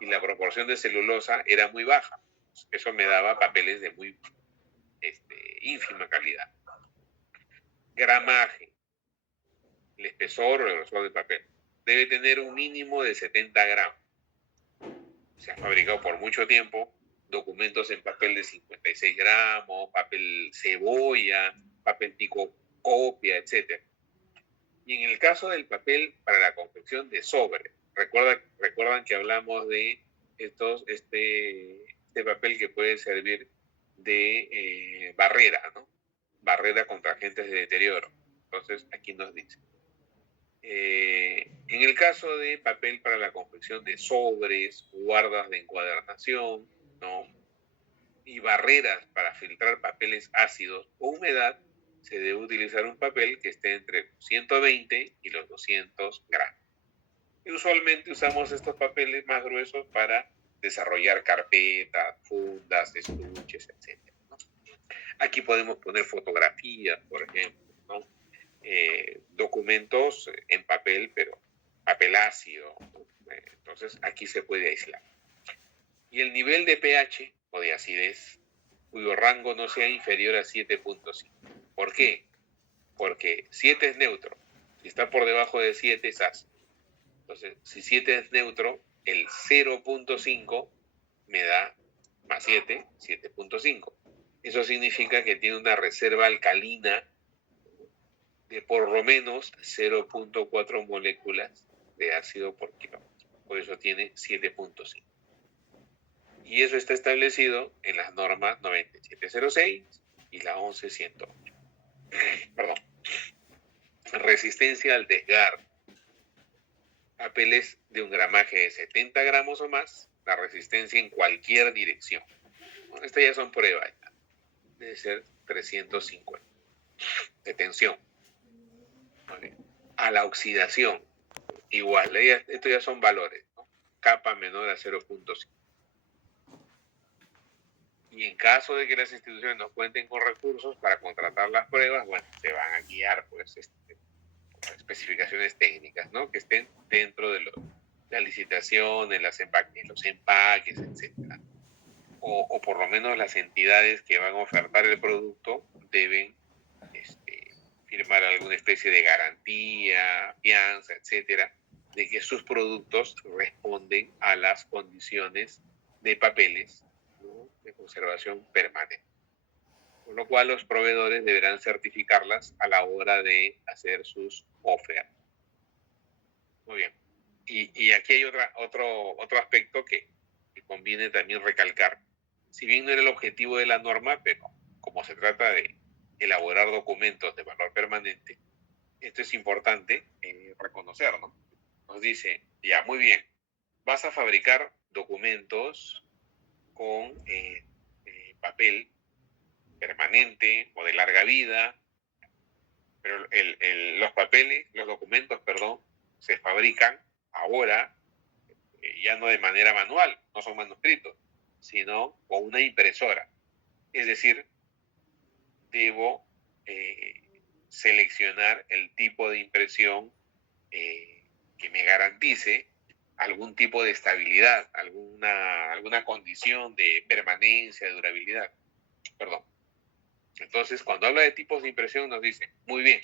y la proporción de celulosa era muy baja. Eso me daba papeles de muy ínfima calidad. Gramaje, el espesor o el grosor del papel, debe tener un mínimo de 70 gramos. Se han fabricado por mucho tiempo documentos en papel de 56 gramos, papel cebolla, papel picocopia, etc. Y en el caso del papel para la confección de sobre, recuerdan que hablamos de este papel que puede servir de barrera, ¿no? Barrera contra agentes de deterioro. Entonces, aquí nos dice. En el caso de papel para la confección de sobres, guardas de encuadernación, ¿no? Y barreras para filtrar papeles ácidos o humedad, se debe utilizar un papel que esté entre 120 y los 200 gramos. Y usualmente usamos estos papeles más gruesos para desarrollar carpetas, fundas, estuches, etc., ¿no? Aquí podemos poner fotografías, por ejemplo, ¿no? Documentos en papel, pero papel ácido, ¿no? Entonces aquí se puede aislar. Y el nivel de pH o de acidez, cuyo rango no sea inferior a 7.5. ¿Por qué? Porque 7 es neutro. Si está por debajo de 7 es ácido. Entonces, si 7 es neutro, el 0.5 me da más 7, 7.5. Eso significa que tiene una reserva alcalina de por lo menos 0.4 moléculas de ácido por kilómetro. Por eso tiene 7.5. Y eso está establecido en las normas 9706 y la 11108. Perdón. Resistencia al desgarro. Papeles de un gramaje de 70 gramos o más, la resistencia en cualquier dirección. Bueno, estas ya son pruebas. Debe ser 350. De tensión. A la oxidación, igual. Estos ya son valores, ¿no? Capa menor a 0.5. Y en caso de que las instituciones no cuenten con recursos para contratar las pruebas, bueno, se van a guiar pues especificaciones técnicas, ¿no? Que estén dentro de la licitación, en los empaques, etc. O por lo menos las entidades que van a ofertar el producto deben firmar alguna especie de garantía, fianza, etcétera, de que sus productos responden a las condiciones de papeles, ¿no?, de conservación permanente. Con lo cual los proveedores deberán certificarlas a la hora de hacer sus ofertas. Muy bien. Y aquí hay otro aspecto que conviene también recalcar. Si bien no era el objetivo de la norma, pero como se trata de elaborar documentos de valor permanente, esto es importante reconocer, ¿no? Nos dice, ya, muy bien, vas a fabricar documentos con papel permanente o de larga vida, pero los documentos, se fabrican ahora ya no de manera manual, no son manuscritos, sino con una impresora. Es decir, debo seleccionar el tipo de impresión que me garantice algún tipo de estabilidad, alguna condición de permanencia, de durabilidad. Entonces, cuando habla de tipos de impresión, nos dice, muy bien,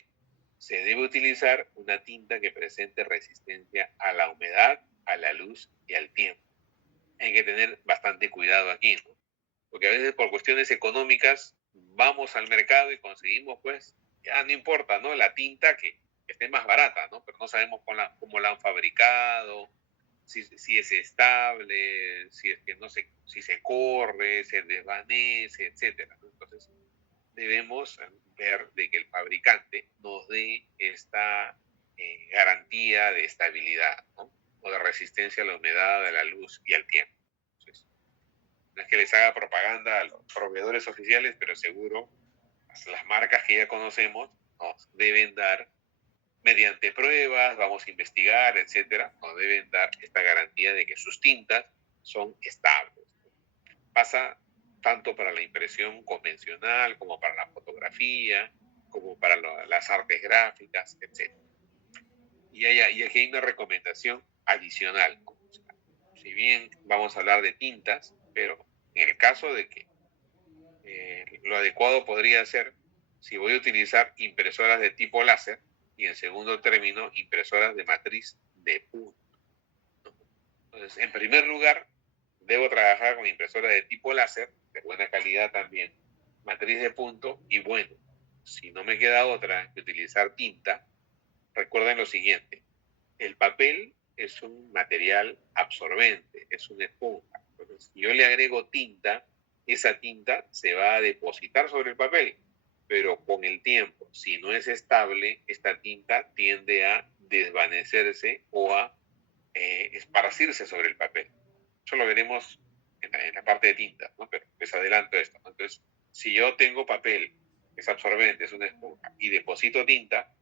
se debe utilizar una tinta que presente resistencia a la humedad, a la luz y al tiempo. Hay que tener bastante cuidado aquí, ¿no? Porque a veces por cuestiones económicas vamos al mercado y conseguimos, pues, ya no importa, ¿no?, la tinta que esté más barata, ¿no? Pero no sabemos cómo la han fabricado, si es estable, si se corre, se desvanece, etcétera, ¿no? Entonces, debemos ver de que el fabricante nos dé esta garantía de estabilidad, ¿no?, o de resistencia a la humedad, a la luz y al tiempo. Entonces, no es que les haga propaganda a los proveedores oficiales, pero seguro las marcas que ya conocemos nos deben dar, mediante pruebas, vamos a investigar, etcétera, nos deben dar esta garantía de que sus tintas son estables. Pasa tanto para la impresión convencional, como para la fotografía, como para las artes gráficas, etc. Y aquí hay una recomendación adicional, ¿no? O sea, si bien vamos a hablar de tintas, pero en el caso de que lo adecuado podría ser, si voy a utilizar impresoras de tipo láser, y en segundo término, impresoras de matriz de punto. Entonces, en primer lugar, debo trabajar con impresoras de tipo láser, de buena calidad también, matriz de punto, y bueno, si no me queda otra que utilizar tinta, recuerden lo siguiente: el papel es un material absorbente, es una esponja. Entonces, si yo le agrego tinta, esa tinta se va a depositar sobre el papel, pero con el tiempo, si no es estable, esta tinta tiende a desvanecerse o a esparcirse sobre el papel. Eso lo veremos en la parte de tinta, ¿no? Pero les adelanto esto, ¿no? Entonces, si yo tengo papel que es absorbente, es una esponja, y deposito tinta,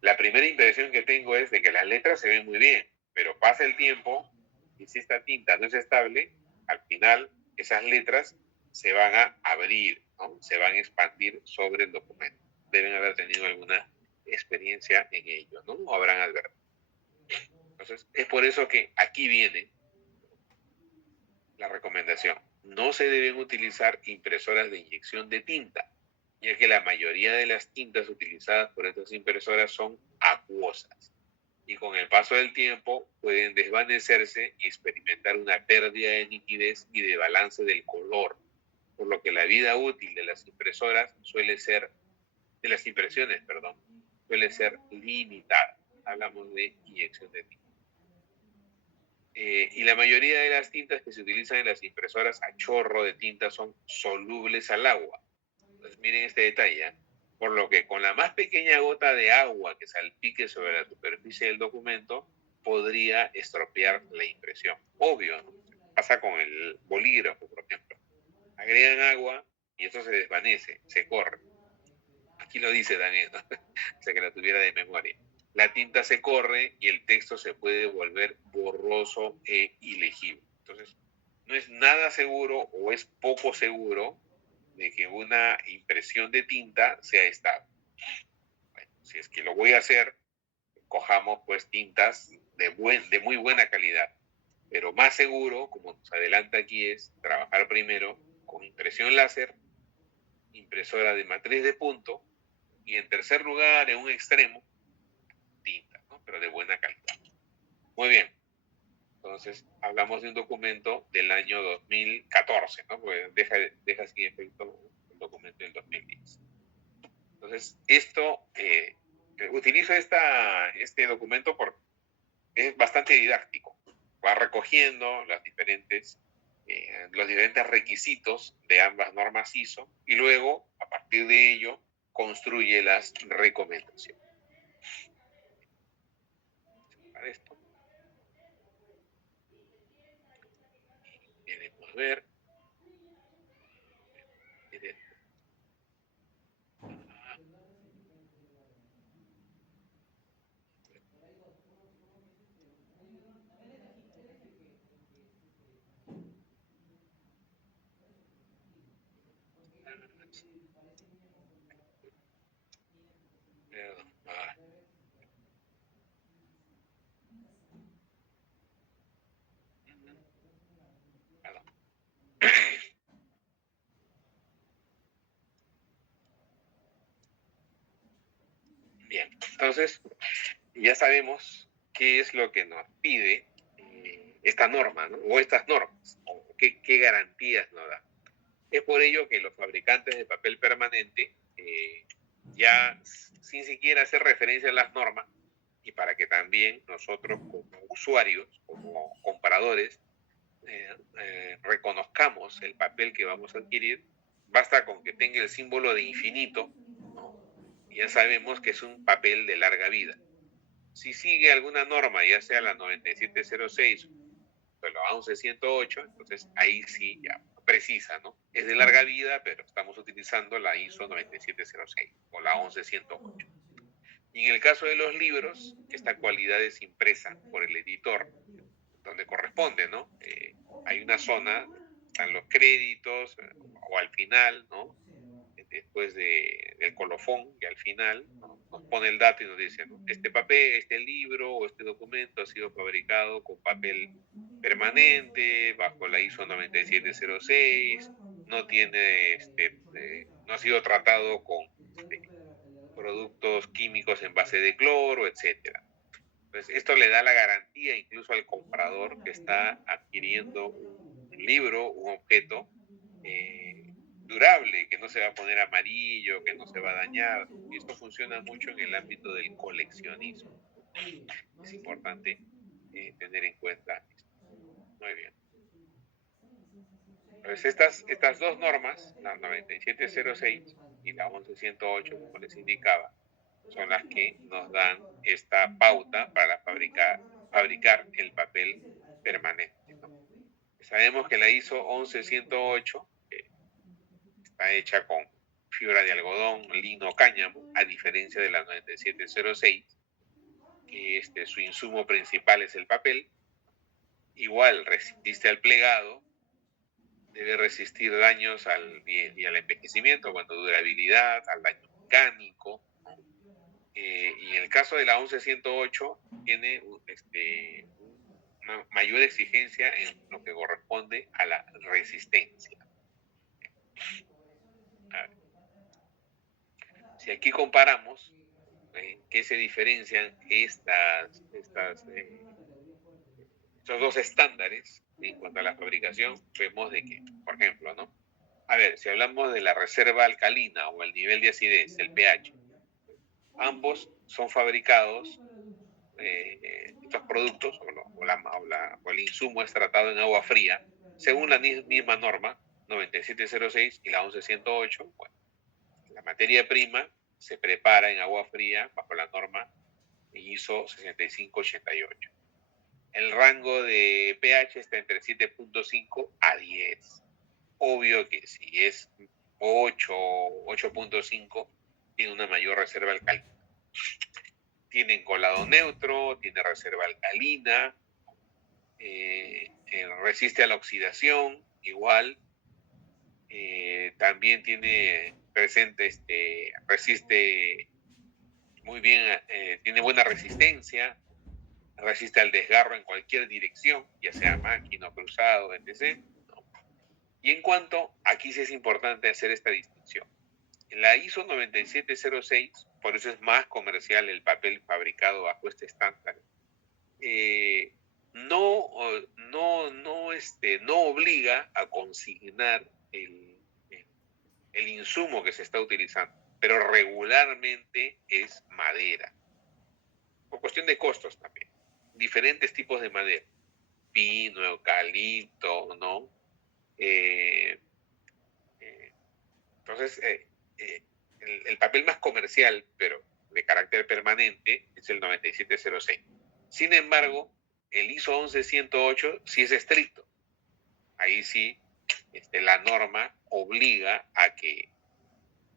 la primera impresión que tengo es de que las letras se ven muy bien, pero pasa el tiempo y si esta tinta no es estable, al final esas letras se van a abrir, ¿no?, se van a expandir sobre el documento. Deben haber tenido alguna experiencia en ello, ¿no? O habrán advertido. Entonces, es por eso que aquí viene la recomendación. No se deben utilizar impresoras de inyección de tinta, ya que la mayoría de las tintas utilizadas por estas impresoras son acuosas y con el paso del tiempo pueden desvanecerse y experimentar una pérdida de nitidez y de balance del color, por lo que la vida útil de las impresiones, suele ser limitada. Hablamos de inyección de tinta. Y la mayoría de las tintas que se utilizan en las impresoras a chorro de tinta son solubles al agua. Entonces, miren este detalle, ¿eh? Por lo que con la más pequeña gota de agua que salpique sobre la superficie del documento podría estropear la impresión. Obvio, ¿no? Pasa con el bolígrafo, por ejemplo. Agregan agua y esto se desvanece, se corre. Aquí lo dice también, ¿no? O sea, que la tuviera de memoria. La tinta se corre y el texto se puede volver borroso e ilegible. Entonces, no es nada seguro o es poco seguro de que una impresión de tinta sea estable. Bueno, si es que lo voy a hacer, escojamos pues tintas de muy buena calidad. Pero más seguro, como nos adelanta aquí, es trabajar primero con impresión láser, impresora de matriz de punto, y en tercer lugar, en un extremo, tinta, ¿no? Pero de buena calidad. Muy bien. Entonces, hablamos de un documento del año 2014, ¿no? Pues deja sin efecto el documento del 2010. Entonces, utilizo este documento porque es bastante didáctico. Va recogiendo los diferentes requisitos de ambas normas ISO y luego, a partir de ello, construye las recomendaciones. Para esto, queremos ver. Bien, entonces ya sabemos qué es lo que nos pide esta norma, ¿no? O estas normas, o qué garantías nos da. Es por ello que los fabricantes de papel permanente, ya sin siquiera hacer referencia a las normas, y para que también nosotros como usuarios, como compradores, reconozcamos el papel que vamos a adquirir, basta con que tenga el símbolo de infinito, ¿no? Ya sabemos que es un papel de larga vida. Si sigue alguna norma, ya sea la 9706 o la 11108, entonces ahí sí ya precisa, ¿no? Es de larga vida, pero estamos utilizando la ISO 9706 o la 11108. Y en el caso de los libros, esta cualidad es impresa por el editor, donde corresponde, ¿no? Hay una zona, están los créditos, o al final, ¿no? Después del colofón, y al final, ¿no? Nos pone el dato y nos dice, ¿no? Este papel, este libro o este documento ha sido fabricado con papel permanente, bajo la ISO 9706, no tiene, no ha sido tratado con productos químicos en base de cloro, etcétera. Entonces, esto le da la garantía incluso al comprador que está adquiriendo un libro, un objeto durable, que no se va a poner amarillo, que no se va a dañar. Y esto funciona mucho en el ámbito del coleccionismo. Es importante tener en cuenta esto. Muy bien. Pues estas dos normas, la 9706 y la 11108, como les indicaba, son las que nos dan esta pauta para fabricar el papel permanente, ¿no? Sabemos que la ISO 11108 está hecha con fibra de algodón, lino, cáñamo, a diferencia de la 9706, que su insumo principal es el papel. Igual resiste al plegado, debe resistir daños y al envejecimiento, cuando durabilidad, al daño mecánico. Y en el caso de la 11108 tiene una mayor exigencia en lo que corresponde a la resistencia. A ver. Si aquí comparamos qué se diferencian estos dos estándares en cuanto a la fabricación, vemos de que, por ejemplo, ¿no? A ver, si hablamos de la reserva alcalina o el nivel de acidez, el pH, ambos son fabricados, estos productos o el insumo es tratado en agua fría, según la misma norma 9706 y la 11108. Bueno, la materia prima se prepara en agua fría bajo la norma ISO 6588. El rango de pH está entre 7.5 a 10. Obvio que si es 8 o 8.5, tiene una mayor reserva alcalina. Tiene colado neutro, tiene reserva alcalina, resiste a la oxidación, igual. También tiene presente, resiste muy bien, tiene buena resistencia, resiste al desgarro en cualquier dirección, ya sea máquina o cruzado, etc. ¿no? Y en cuanto, aquí sí es importante hacer esta distinción. En la ISO 9706, por eso es más comercial el papel fabricado bajo este estándar, no obliga a consignar el insumo que se está utilizando, pero regularmente es madera. Por cuestión de costos también. Diferentes tipos de madera. Pino, eucalipto, ¿no? Entonces, el papel más comercial, pero de carácter permanente, es el 9706. Sin embargo, el ISO 11108 sí es estricto. Ahí sí, la norma obliga a que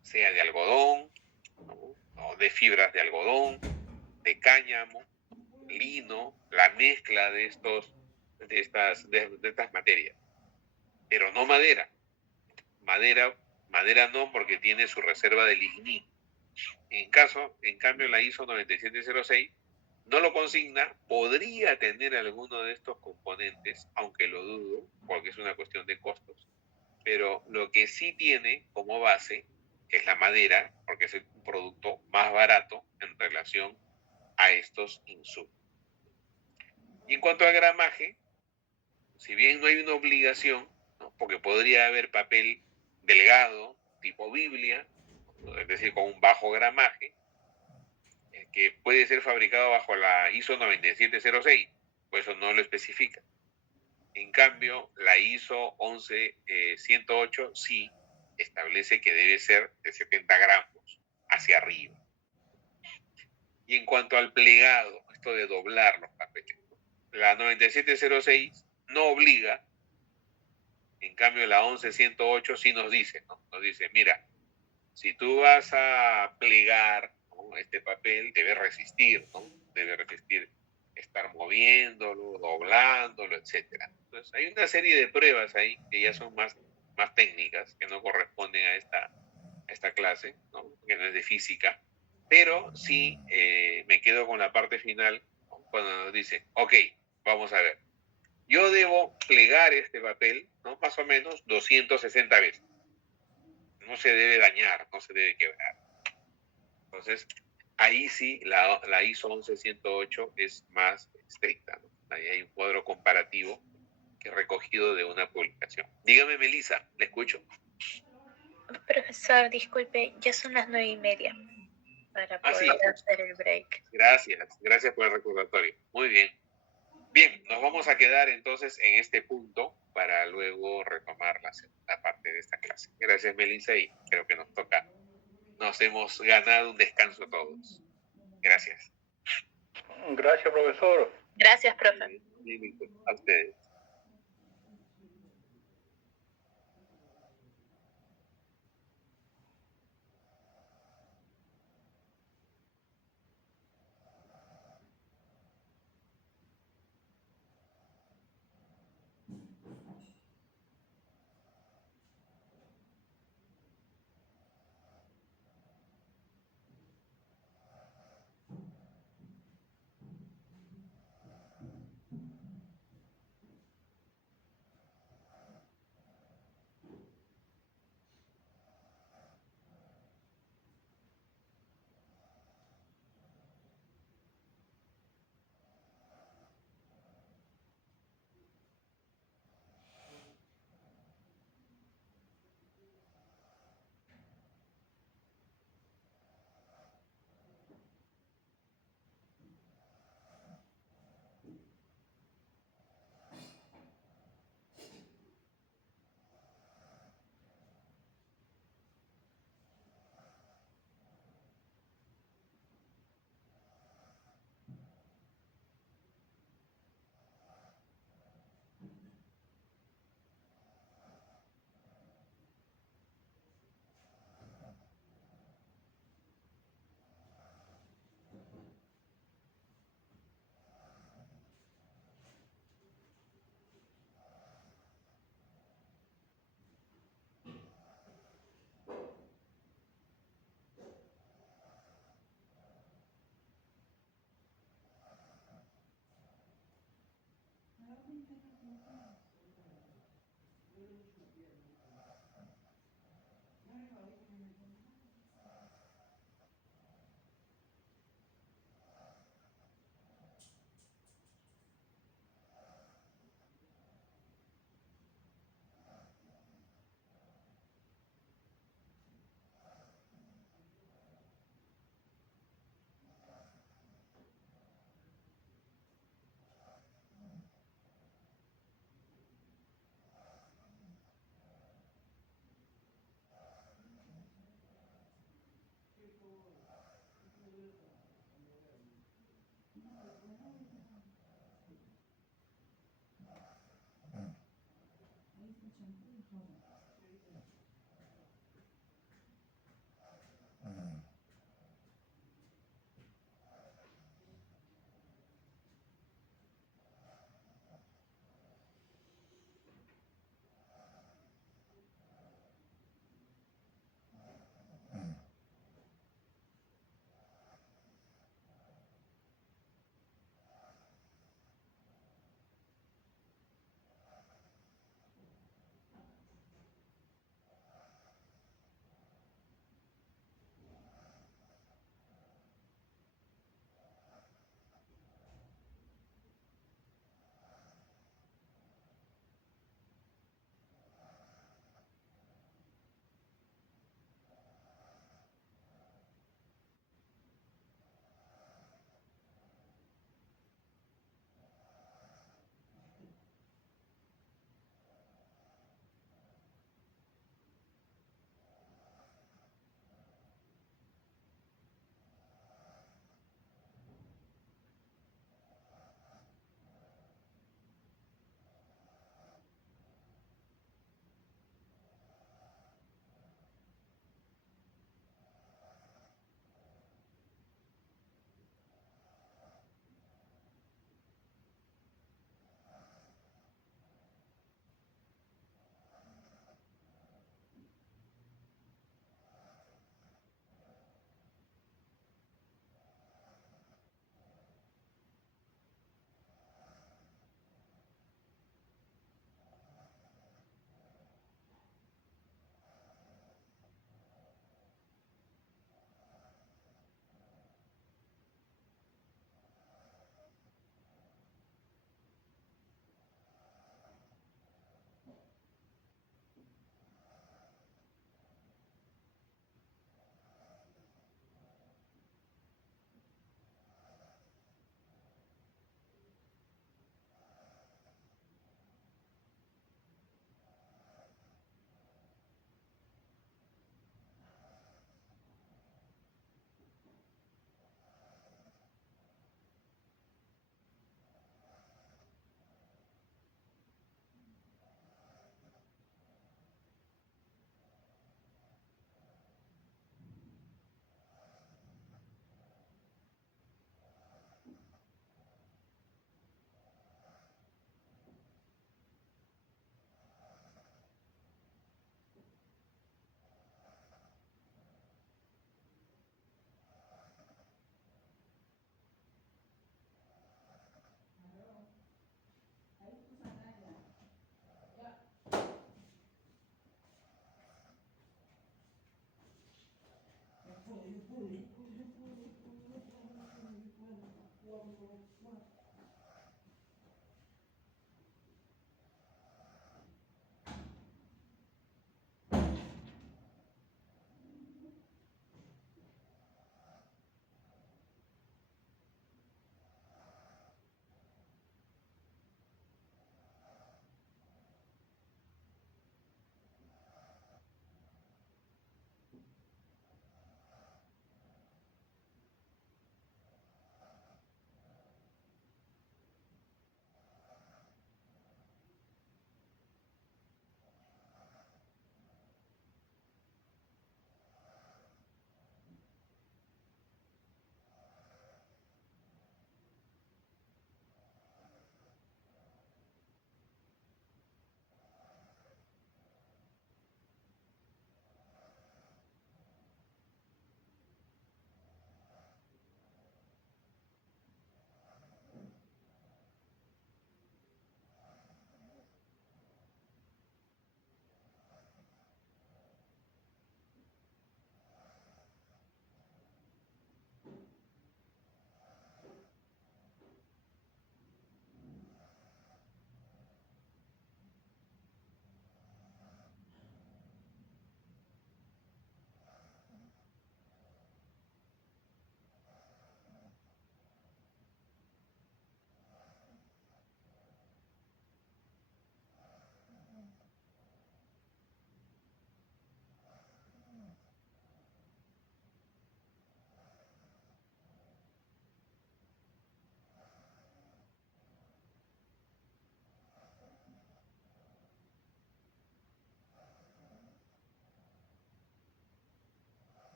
sea de algodón, ¿no? O de fibras de algodón, de cáñamo, lino, la mezcla de estas materias, pero no madera. Madera no, porque tiene su reserva de lignino. En cambio, la ISO 9706 no lo consigna, podría tener alguno de estos componentes, aunque lo dudo, porque es una cuestión de costos, pero lo que sí tiene como base es la madera, porque es un producto más barato en relación a estos insumos. Y en cuanto al gramaje, si bien no hay una obligación, ¿no? Porque podría haber papel delgado, tipo Biblia, ¿no? Es decir, con un bajo gramaje, que puede ser fabricado bajo la ISO 9706, pues eso no lo especifica. En cambio, la ISO 11108 sí establece que debe ser de 70 gramos hacia arriba. Y en cuanto al plegado, esto de doblar los papeles, la 9706 no obliga. En cambio, la 11108 sí nos dice, ¿no? Nos dice, mira, si tú vas a plegar, ¿no? Este papel, debe resistir, ¿no? Debe resistir estar moviéndolo, doblándolo, etc. Entonces, hay una serie de pruebas ahí que ya son más técnicas, que no corresponden a esta clase, ¿no? Que no es de física, pero sí me quedo con la parte final, ¿no? Cuando nos dice, ok, vamos a ver. Yo debo plegar este papel, ¿no? Más o menos 260 veces. No se debe dañar, no se debe quebrar. Entonces, ahí sí la ISO 11108 es más estricta, ¿no? Ahí hay un cuadro comparativo que he recogido de una publicación. Dígame, Melissa, le escucho. Profesor, disculpe, ya son las 9:30 para poder hacer el break. Gracias por el recordatorio. Muy bien. Bien, nos vamos a quedar entonces en este punto para luego retomar la segunda parte de esta clase. Gracias, Melissa, y creo que nos hemos ganado un descanso todos. Gracias. Gracias, profesor. Gracias, profe. A ustedes.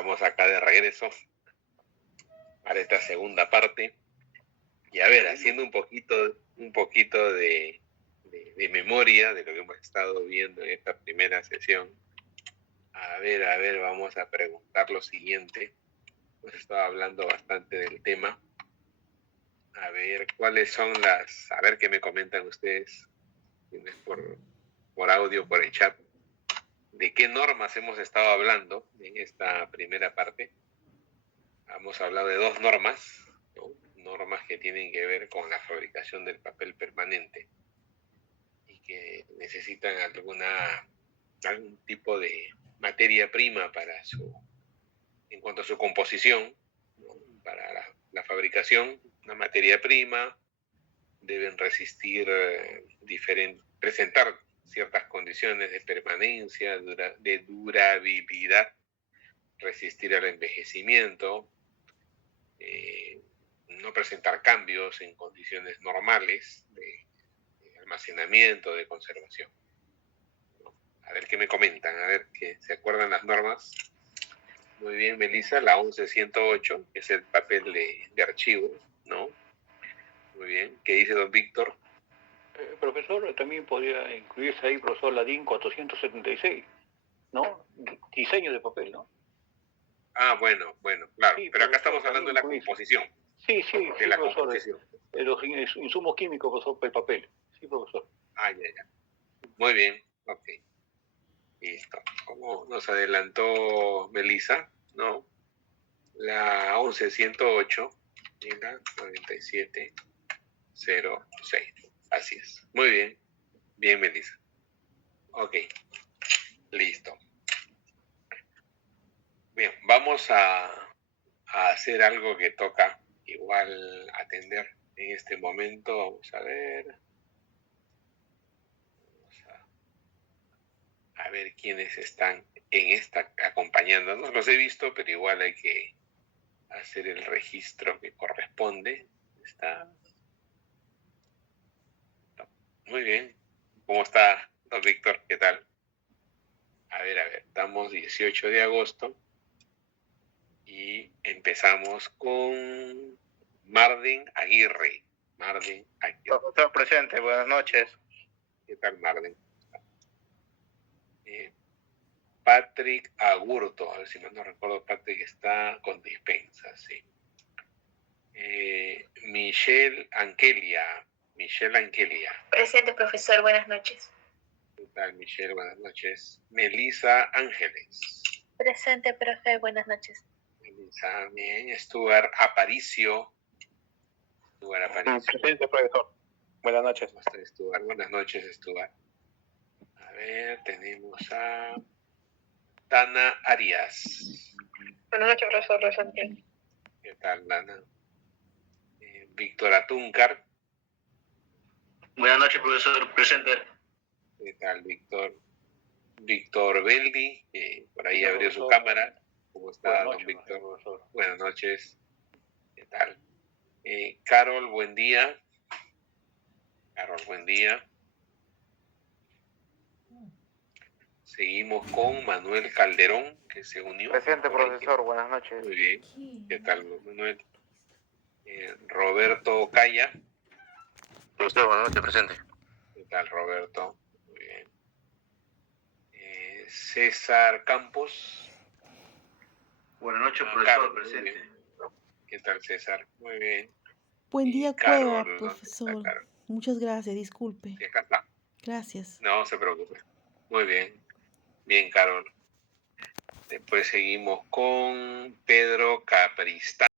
Estamos acá de regreso para esta segunda parte. Y a ver, haciendo un poquito de memoria de lo que hemos estado viendo en esta primera sesión. A ver, vamos a preguntar lo siguiente. Hemos estado hablando bastante del tema. A ver, ¿cuáles son a ver qué me comentan ustedes por audio, por el chat? ¿De qué normas hemos estado hablando en esta primera parte? Hemos hablado de 2 normas, ¿no? Normas que tienen que ver con la fabricación del papel permanente y que necesitan algún tipo de materia prima en cuanto a su composición, ¿no? Para la fabricación, una materia prima, deben presentar ciertas condiciones de permanencia, de durabilidad, resistir al envejecimiento, no presentar cambios en condiciones normales de almacenamiento, de conservación. A ver qué me comentan, a ver que se acuerdan las normas. Muy bien, Melissa, la 11108, que es el papel de archivo, ¿no? Muy bien, ¿qué dice don Víctor? Profesor, también podría incluirse ahí, profesor, la DIN 476, ¿no? Diseño de papel, ¿no? Ah, bueno, claro. Sí, pero acá profesor, estamos hablando de la composición. Sí, de la profesor. composición. Los insumos químicos, profesor, para el papel. Sí, profesor. Ah, ya. Muy bien, ok. Listo. Como nos adelantó Melissa, ¿no? La 11108 y la 9706. Así es. Muy bien. Bien, Melissa. Ok. Listo. Bien, vamos a hacer algo que toca igual atender en este momento. Vamos a ver. A ver quiénes están acompañándonos. Los he visto, pero igual hay que hacer el registro que corresponde. Muy bien. ¿Cómo está, don Víctor? ¿Qué tal? A ver, estamos 18 de agosto y empezamos con Marden Aguirre. Profesor presente, buenas noches. ¿Qué tal, Marden? Patrick Agurto, a ver si no recuerdo, Patrick está con dispensa, sí. Michelle Ankelia. Presente, profesor, buenas noches. ¿Qué tal, Michelle? Buenas noches. Melissa Ángeles. Presente, profe, buenas noches. Melissa, bien. Stuart Aparicio. Presente, profesor. Buenas noches. ¿Cómo está, Stuart? Buenas noches, Stuart. A ver, tenemos a Dana Arias. Buenas noches, profesor, presente. ¿Qué tal, Dana? Víctor Atúncar. Buenas noches, profesor, presente. ¿Qué tal, Víctor? Víctor Beldi, que por ahí abrió su cámara. ¿Cómo está, don Víctor? Buenas noches. ¿Qué tal? Carol, buen día. Seguimos con Manuel Calderón, que se unió. Presente, profesor, buenas noches. Muy bien. ¿Qué tal, Manuel? Roberto Calla. Profesor, buenas noches, presente. ¿Qué tal, Roberto? Muy bien. César Campos. Buenas noches, profesor, presente. ¿Qué tal, César? Muy bien. Buen día, Carol, Cueva, profesor. Muchas gracias, disculpe. Sí, acá está. Gracias. No se preocupe. Muy bien. Bien, Carol. Después seguimos con Pedro Capristán.